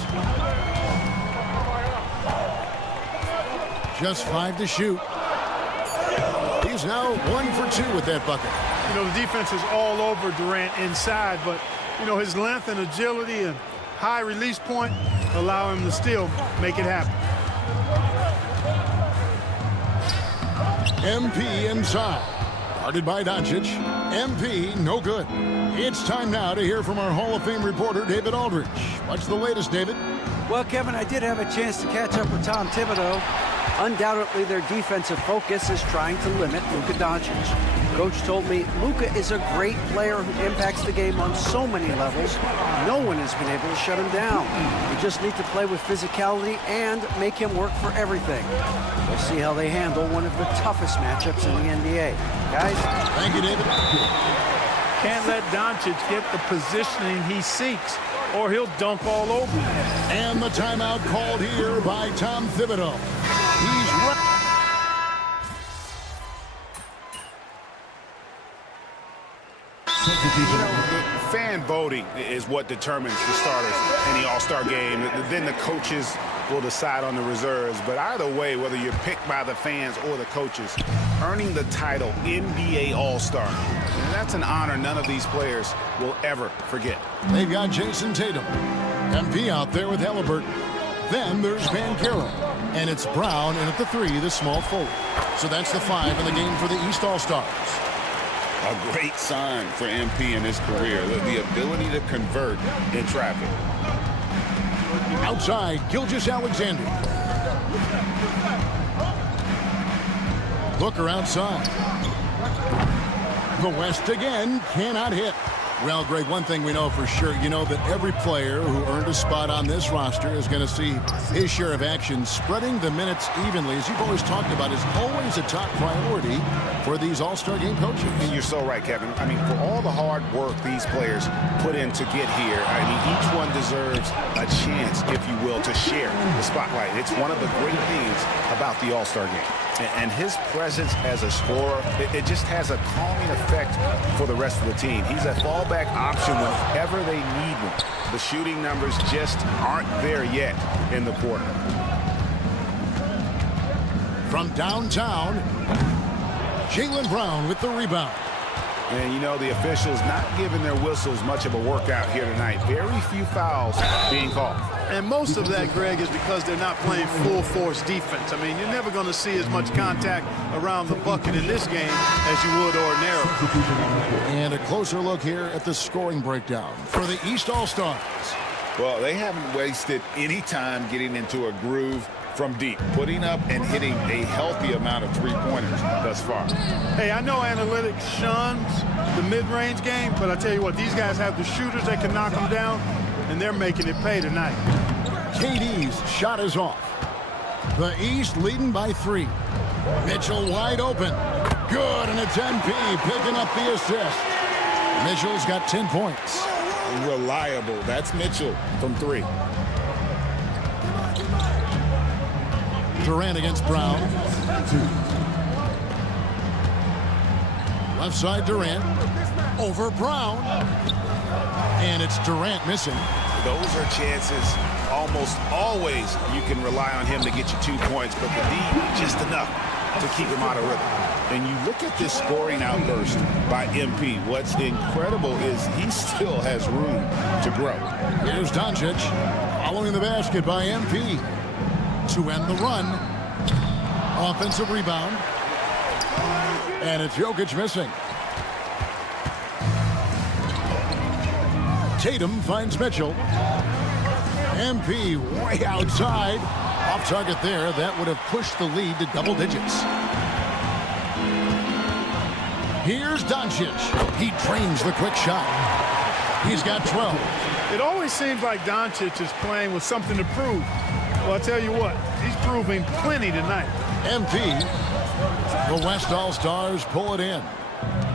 Just 5 to shoot. He's now 1 for 2 with that bucket. You know, the defense is all over Durant inside, but, you know, his length and agility and high release point allow him to still make it happen. MP inside. Guarded by Doncic. MP, no good. It's time now to hear from our Hall of Fame reporter, David Aldridge. What's the latest, David? Well, Kevin, I did have a chance to catch up with Tom Thibodeau. Undoubtedly, their defensive focus is trying to limit Luka Doncic. Coach told me Luka is a great player who impacts the game on so many levels. No one has been able to shut him down. You just need to play with physicality and make him work for everything. We'll see how they handle one of the toughest matchups in the NBA. Guys? Thank you, David. Can't let Doncic get the positioning he seeks, or he'll dunk all over him. And the timeout called here by Tom Thibodeau. He's right. Fan voting is what determines the starters in the All-Star game. Then the coaches will decide on the reserves. But either way, whether you're picked by the fans or the coaches, earning the title NBA All-Star, that's an honor none of these players will ever forget. They've got Jason Tatum. MP out there with Halliburton. Then there's Banchero. And it's Brown, and at the 3, the small forward. So that's the 5 in the game for the East All-Stars. A great sign for MP in his career, the ability to convert in traffic. Outside, Gilgeous-Alexander. Booker outside. The West again cannot hit. Well, Greg, one thing we know for sure, you know that every player who earned a spot on this roster is going to see his share of action. Spreading the minutes evenly, as you've always talked about, is always a top priority for these All-Star game coaches. And you're so right, Kevin. I mean, for all the hard work these players put in to get here, I mean, each one deserves a chance, if you will, to share the spotlight. It's one of the great things about the All-Star game. And his presence as a scorer, it just has a calming effect for the rest of the team. He's a fallback option whenever they need one. The shooting numbers just aren't there yet in the quarter. From downtown, Jaylen Brown with the rebound. And, you know, the officials not giving their whistles much of a workout here tonight. Very few fouls being called. And most of that, Greg, is because they're not playing full-force defense. I mean, you're never going to see as much contact around the bucket in this game as you would ordinarily. And a closer look here at the scoring breakdown for the East All-Stars. Well, they haven't wasted any time getting into a groove from deep, putting up and hitting a healthy amount of three-pointers thus far. Hey, I know analytics shuns the mid-range game, but I tell you what, these guys have the shooters that can knock them down, and they're making it pay tonight. KD's shot is off. The East leading by 3. Mitchell wide open. Good, and it's MP picking up the assist. Mitchell's got 10 points. Reliable. That's Mitchell from 3. Durant against Brown. Left side Durant. Over Brown. And it's Durant missing. Those are chances almost always you can rely on him to get you 2 points, but the D just enough to keep him out of rhythm. And you look at this scoring outburst by MP. What's incredible is he still has room to grow. Here's Doncic following the basket by MP to end the run. Offensive rebound. And it's Jokic missing. Tatum finds Mitchell. MP way outside. Off target there. That would have pushed the lead to double digits. Here's Doncic. He drains the quick shot. He's got 12. It always seems like Doncic is playing with something to prove. Well, I'll tell you what, he's proving plenty tonight. MP, the West All-Stars pull it in.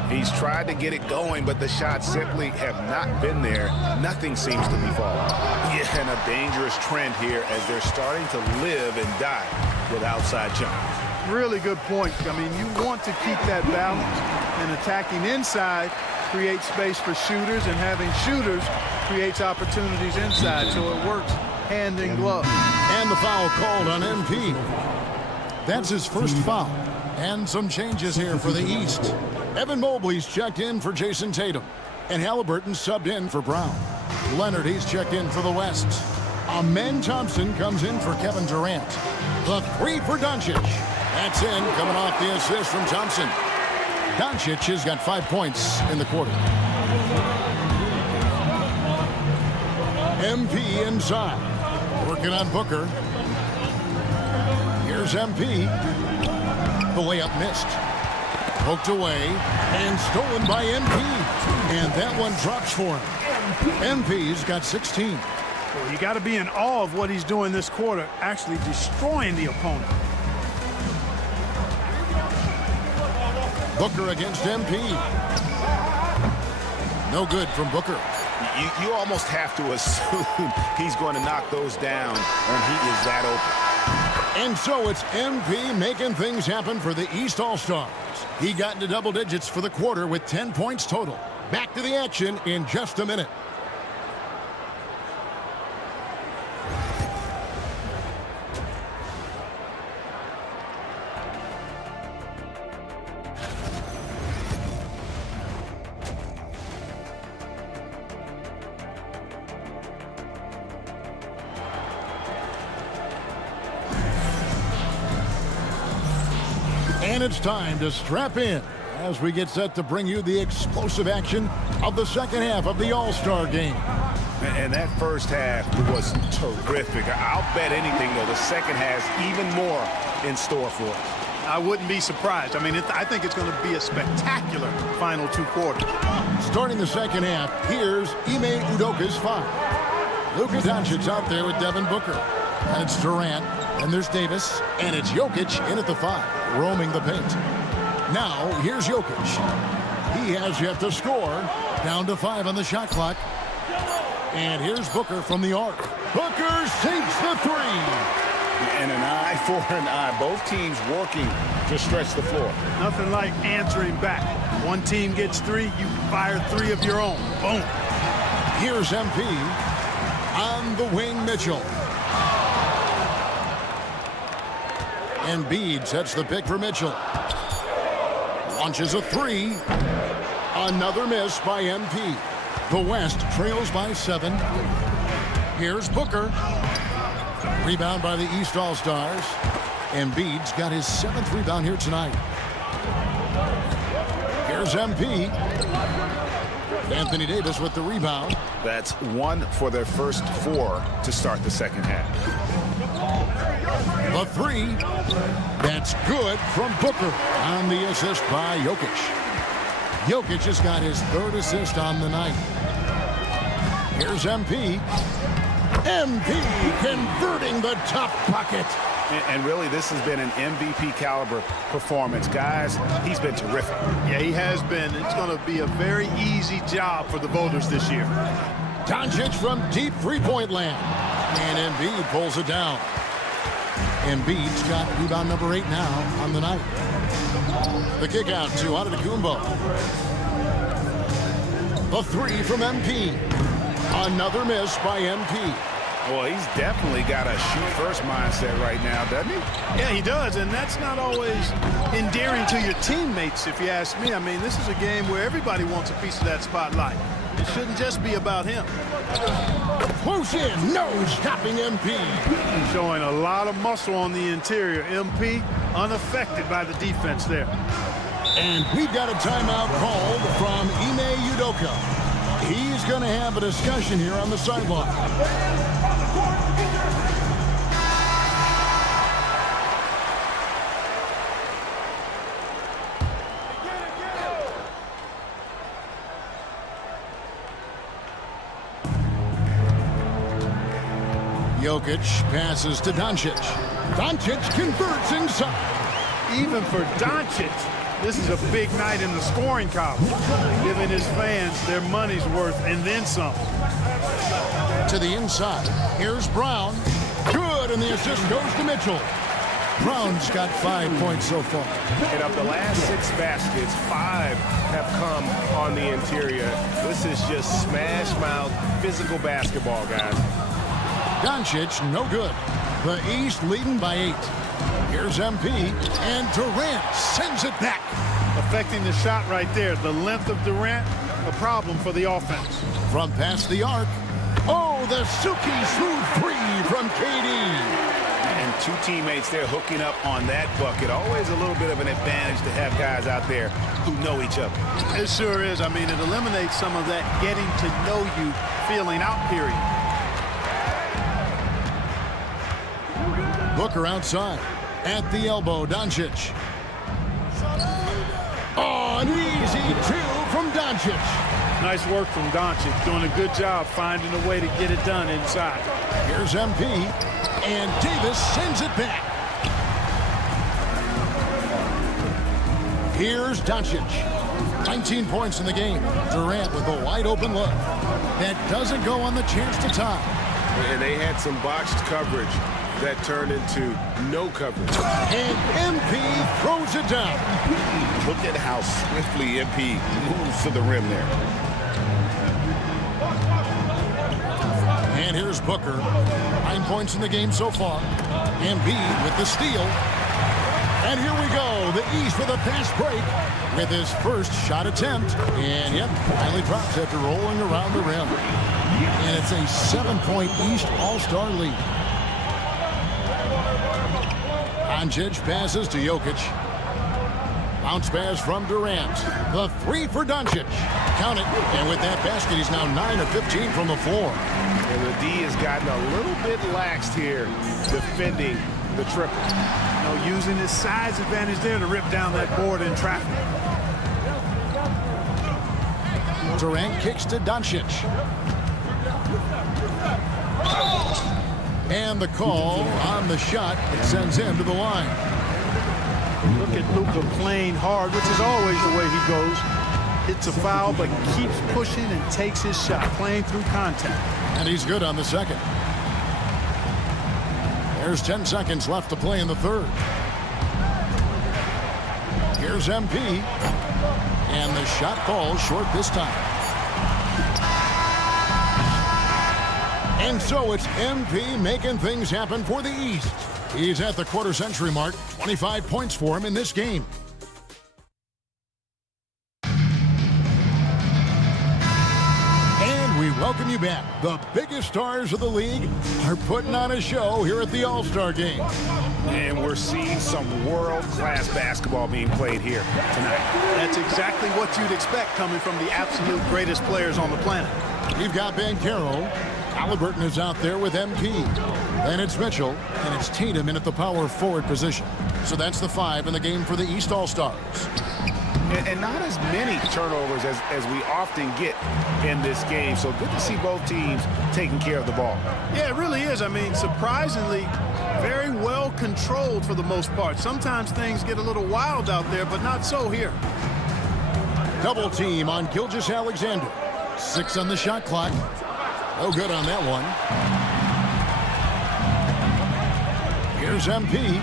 He's tried to get it going, but the shots simply have not been there. Nothing seems to be falling. Yeah, and a dangerous trend here as they're starting to live and die with outside jumpers. Really good point. I mean, you want to keep that balance, and attacking inside creates space for shooters, and having shooters creates opportunities inside, so it works hand in glove. And the foul called on MP. That's his first foul. And some changes here for the East. Evan Mobley's checked in for Jason Tatum. And Halliburton subbed in for Brown. Leonard, he's checked in for the West. Amen Thompson comes in for Kevin Durant. The 3 for Doncic. That's in, coming off the assist from Thompson. Doncic has got 5 points in the quarter. MP inside. Working on Booker. Here's MP. The layup missed. Poked away and stolen by MP. And that one drops for him. MP's got 16. Well, you got to be in awe of what he's doing this quarter, actually destroying the opponent. Booker against MP. No good from Booker. You almost have to assume he's going to knock those down when he is that open. And so it's MP making things happen for the East All-Stars. He got into double digits for the quarter with 10 points total. Back to the action in just a minute. And it's time to strap in as we get set to bring you the explosive action of the second half of the All-Star game. And that first half was terrific. I'll bet anything, though, the second has even more in store for us. I wouldn't be surprised. I mean, I think it's going to be a spectacular final 2 quarters. Starting the second half, here's Ime Udoka's 5. Luka Doncic out there with Devin Booker. And it's Durant, and there's Davis, and it's Jokic in at the 5, roaming the paint. Now, here's Jokic. He has yet to score. Down to 5 on the shot clock. And here's Booker from the arc. Booker sinks the 3. And an eye for an eye. Both teams working to stretch the floor. Nothing like answering back. One team gets 3, you fire 3 of your own. Boom. Here's MP. On the wing, Mitchell. Embiid sets the pick for Mitchell. Launches a 3. Another miss by MP. The West trails by 7. Here's Booker. Rebound by the East All-Stars. Embiid's got his 7th rebound here tonight. Here's MP. Anthony Davis with the rebound. That's 1 for their first 4 to start the second half. The 3. That's good from Booker on the assist by Jokic. Jokic has got his 3rd assist on the night. Here's MP. MP converting the top bucket. And really, this has been an MVP caliber performance. Guys, he's been terrific. Yeah, he has been. It's going to be a very easy job for the voters this year. Doncic from deep three-point land. And Embiid pulls it down. Embiid's got rebound number 8 now on the night. The kick out to Antetokounmpo. The 3 from MP. Another miss by MP. Well, he's definitely got a shoot-first mindset right now, doesn't he? Yeah, he does, and that's not always endearing to your teammates, if you ask me. I mean, this is a game where everybody wants a piece of that spotlight. It shouldn't just be about him. Close in, no stopping MP. Showing a lot of muscle on the interior. MP unaffected by the defense there. And we've got a timeout called from Ime Udoka. He's going to have a discussion here on the sideline. Jokic passes to Doncic. Doncic converts inside. Even for Doncic, this is a big night in the scoring column, giving his fans their money's worth and then some. To the inside, here's Brown. Good, and the assist goes to Mitchell. Brown's got 5 points so far. And of the last 6 baskets, 5 have come on the interior. This is just smash-mouth physical basketball, guys. Doncic, no good. The East leading by 8. Here's MP, and Durant sends it back. Affecting the shot right there. The length of Durant, a problem for the offense. From past the arc. Oh, the silky smooth 3 from KD. And 2 teammates there hooking up on that bucket. Always a little bit of an advantage to have guys out there who know each other. It sure is. I mean, it eliminates some of that getting to know you feeling out period. Booker outside. At the elbow, Doncic. Oh, an easy 2 from Doncic. Nice work from Doncic. Doing a good job finding a way to get it done inside. Here's MP. And Davis sends it back. Here's Doncic. 19 points in the game. Durant with a wide open look. That doesn't go on the chance to tie. And they had some botched coverage that turned into no coverage. And MP throws it down. Look at how swiftly MP moves to the rim there. And here's Booker. 9 points in the game so far. Embiid with the steal. And here we go. The East with a fast break with his first shot attempt. And yep, finally drops after rolling around the rim. And it's a 7-point East All-Star lead. Doncic passes to Jokic. Bounce pass from Durant. The 3 for Doncic. Count it. And with that basket, he's now 9 of 15 from the floor. And the D has gotten a little bit laxed here defending the triple. You know, using his size advantage there to rip down that board in traffic. Durant kicks to Doncic. And the call on the shot sends him to the line. Look at Luka playing hard, which is always the way he goes. Hits a foul, but keeps pushing and takes his shot, playing through contact. And he's good on the second. There's 10 seconds left to play in the third. Here's MP. And the shot falls short this time. And so it's MP making things happen for the East. He's at the quarter-century mark. 25 points for him in this game. And we welcome you back. The biggest stars of the league are putting on a show here at the All-Star Game. And we're seeing some world-class basketball being played here tonight. That's exactly what you'd expect coming from the absolute greatest players on the planet. We've got Banchero. Halliburton is out there with MP. Then it's Mitchell, and it's Tatum in at the power forward position. So that's the 5 in the game for the East All-Stars. And not as many turnovers as we often get in this game. So good to see both teams taking care of the ball. Yeah, it really is. I mean, surprisingly, very well controlled for the most part. Sometimes things get a little wild out there, but not so here. Double team on Gilgeous-Alexander. 6 on the shot clock. No good on that one. Here's MP.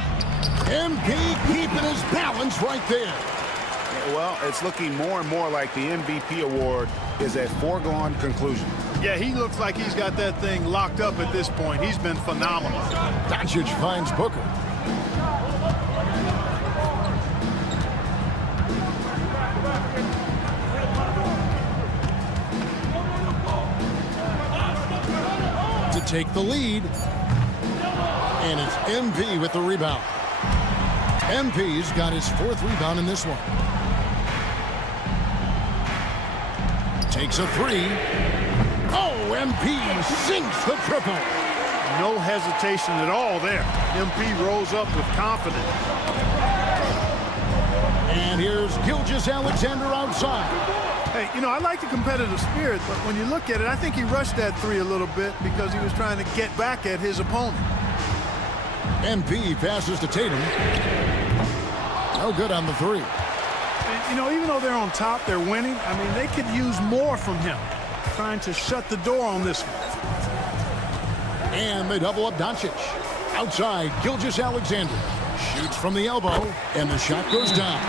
MP keeping his balance right there. Well, it's looking more and more like the MVP award is a foregone conclusion. Yeah, he looks like he's got that thing locked up at this point. He's been phenomenal. Doncic finds Booker. To take the lead. And it's MP with the rebound. MP's got his 4th rebound in this one. Takes a 3. Oh, MP sinks the triple. No hesitation at all there. MP rolls up with confidence. And here's Gilgeous-Alexander outside. Hey, you know, I like the competitive spirit, but when you look at it, I think he rushed that 3 a little bit because he was trying to get back at his opponent. MP passes to Tatum. No good on the 3. You know, even though they're on top, they're winning. I mean, they could use more from him. Trying to shut the door on this one. And they double up Doncic. Outside, Gilgeous-Alexander. Shoots from the elbow, and the shot goes down.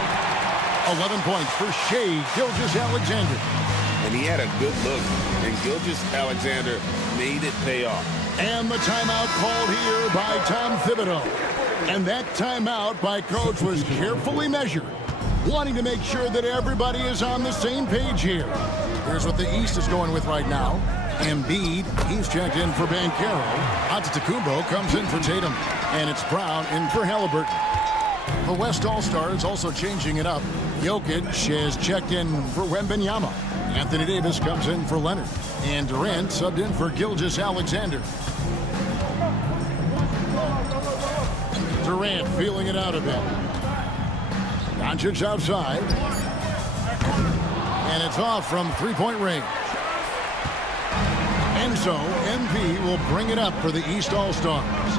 11 points for Shai Gilgeous-Alexander. And he had a good look, and Gilgeous-Alexander made it pay off. And the timeout called here by Tom Thibodeau. And that timeout by Coach was carefully measured, wanting to make sure that everybody is on the same page here. Here's what the East is going with right now. Embiid, he's checked in for Banchero. Antetokounmpo comes in for Tatum. And it's Brown in for Halliburton. The West All-Stars also changing it up. Jokic has checked in for Wembanyama. Anthony Davis comes in for Leonard. And Durant subbed in for Gilgeous-Alexander. Durant feeling it out a bit. Doncic outside. And it's off from three-point range. And so, MP will bring it up for the East All-Stars.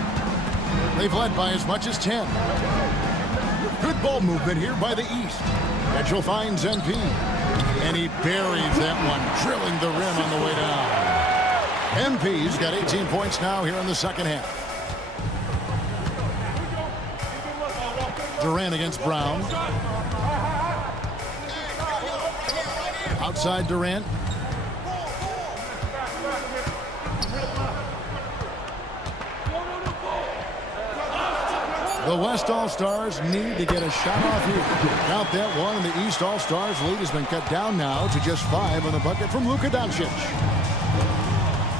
They've led by as much as 10. Good ball movement here by the East. Mitchell finds MP. And he buries that one, drilling the rim on the way down. MP's got 18 points now here in the second half. Durant against Brown. Outside Durant. The West All-Stars need to get a shot off here. Count that one, and the East All-Stars lead has been cut down now to just 5 on the bucket from Luka Doncic.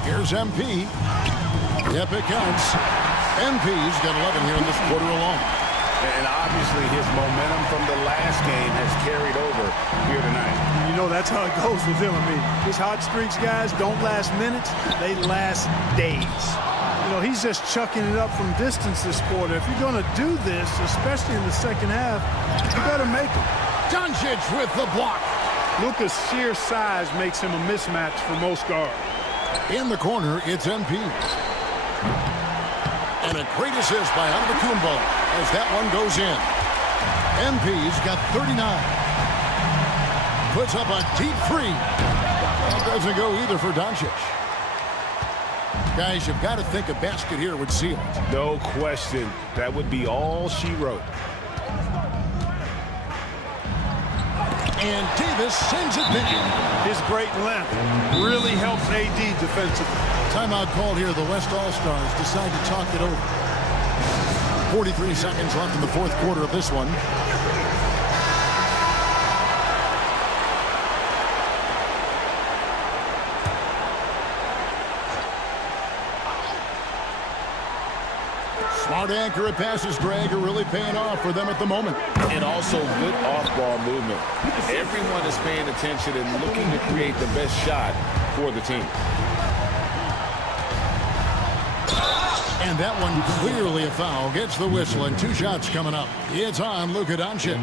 Here's MP. Yep, it counts. MP's got 11 here in this quarter alone. And obviously his momentum from the last game has carried over here tonight. You know, that's how it goes with him. I mean, his hot streaks, guys, don't last minutes. They last days. You know, he's just chucking it up from distance this quarter. If you're going to do this, especially in the second half, you better make it. Doncic with the block. Luka's sheer size makes him a mismatch for most guards. In the corner, it's MP. And a great assist by Antetokounmpo as that one goes in. MP's got 39. Puts up a deep three. That doesn't go either for Doncic. Guys, you've got to think a basket here would seal it. No question. That would be all she wrote. And Davis sends it mid. His great length really helps AD defensively. Timeout called here. The West All-Stars decide to talk it over. 43 seconds left in the fourth quarter of this one. Smart, accurate passes, Greg, are really paying off for them at the moment. And also good off-ball movement. Everyone is paying attention and looking to create the best shot for the team. And that one clearly a foul. Gets the whistle, and 2 shots coming up. It's on Luka Doncic.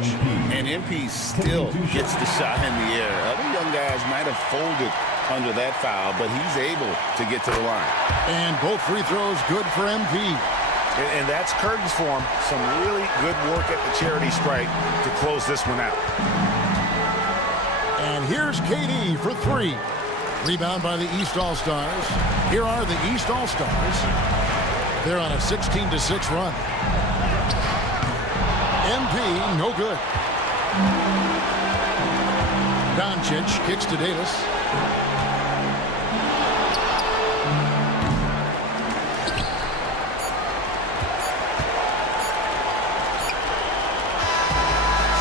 And MP still gets the shot in the air. Other young guys might have folded under that foul, but he's able to get to the line. And both free throws good for MP. And that's curtains for him. Some really good work at the charity stripe to close this one out. And here's KD for 3. Rebound by the East All-Stars. Here are the East All-Stars. They're on a 16-6 run. MP, no good. Doncic kicks to Davis.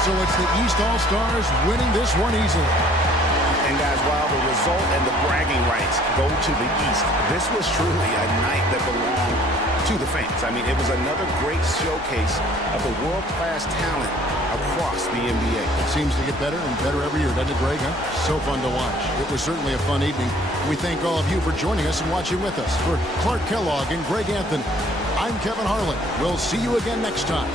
So it's the East All-Stars winning this one easily. And guys, while the result and the bragging rights go to the East, this was truly a night that belonged to the fans. I mean, it was another great showcase of the world-class talent across the NBA. It seems to get better and better every year, doesn't it, Greg? Huh? So fun to watch. It was certainly a fun evening. We thank all of you for joining us and watching with us. For Clark Kellogg and Greg Anthony, I'm Kevin Harlan. We'll see you again next time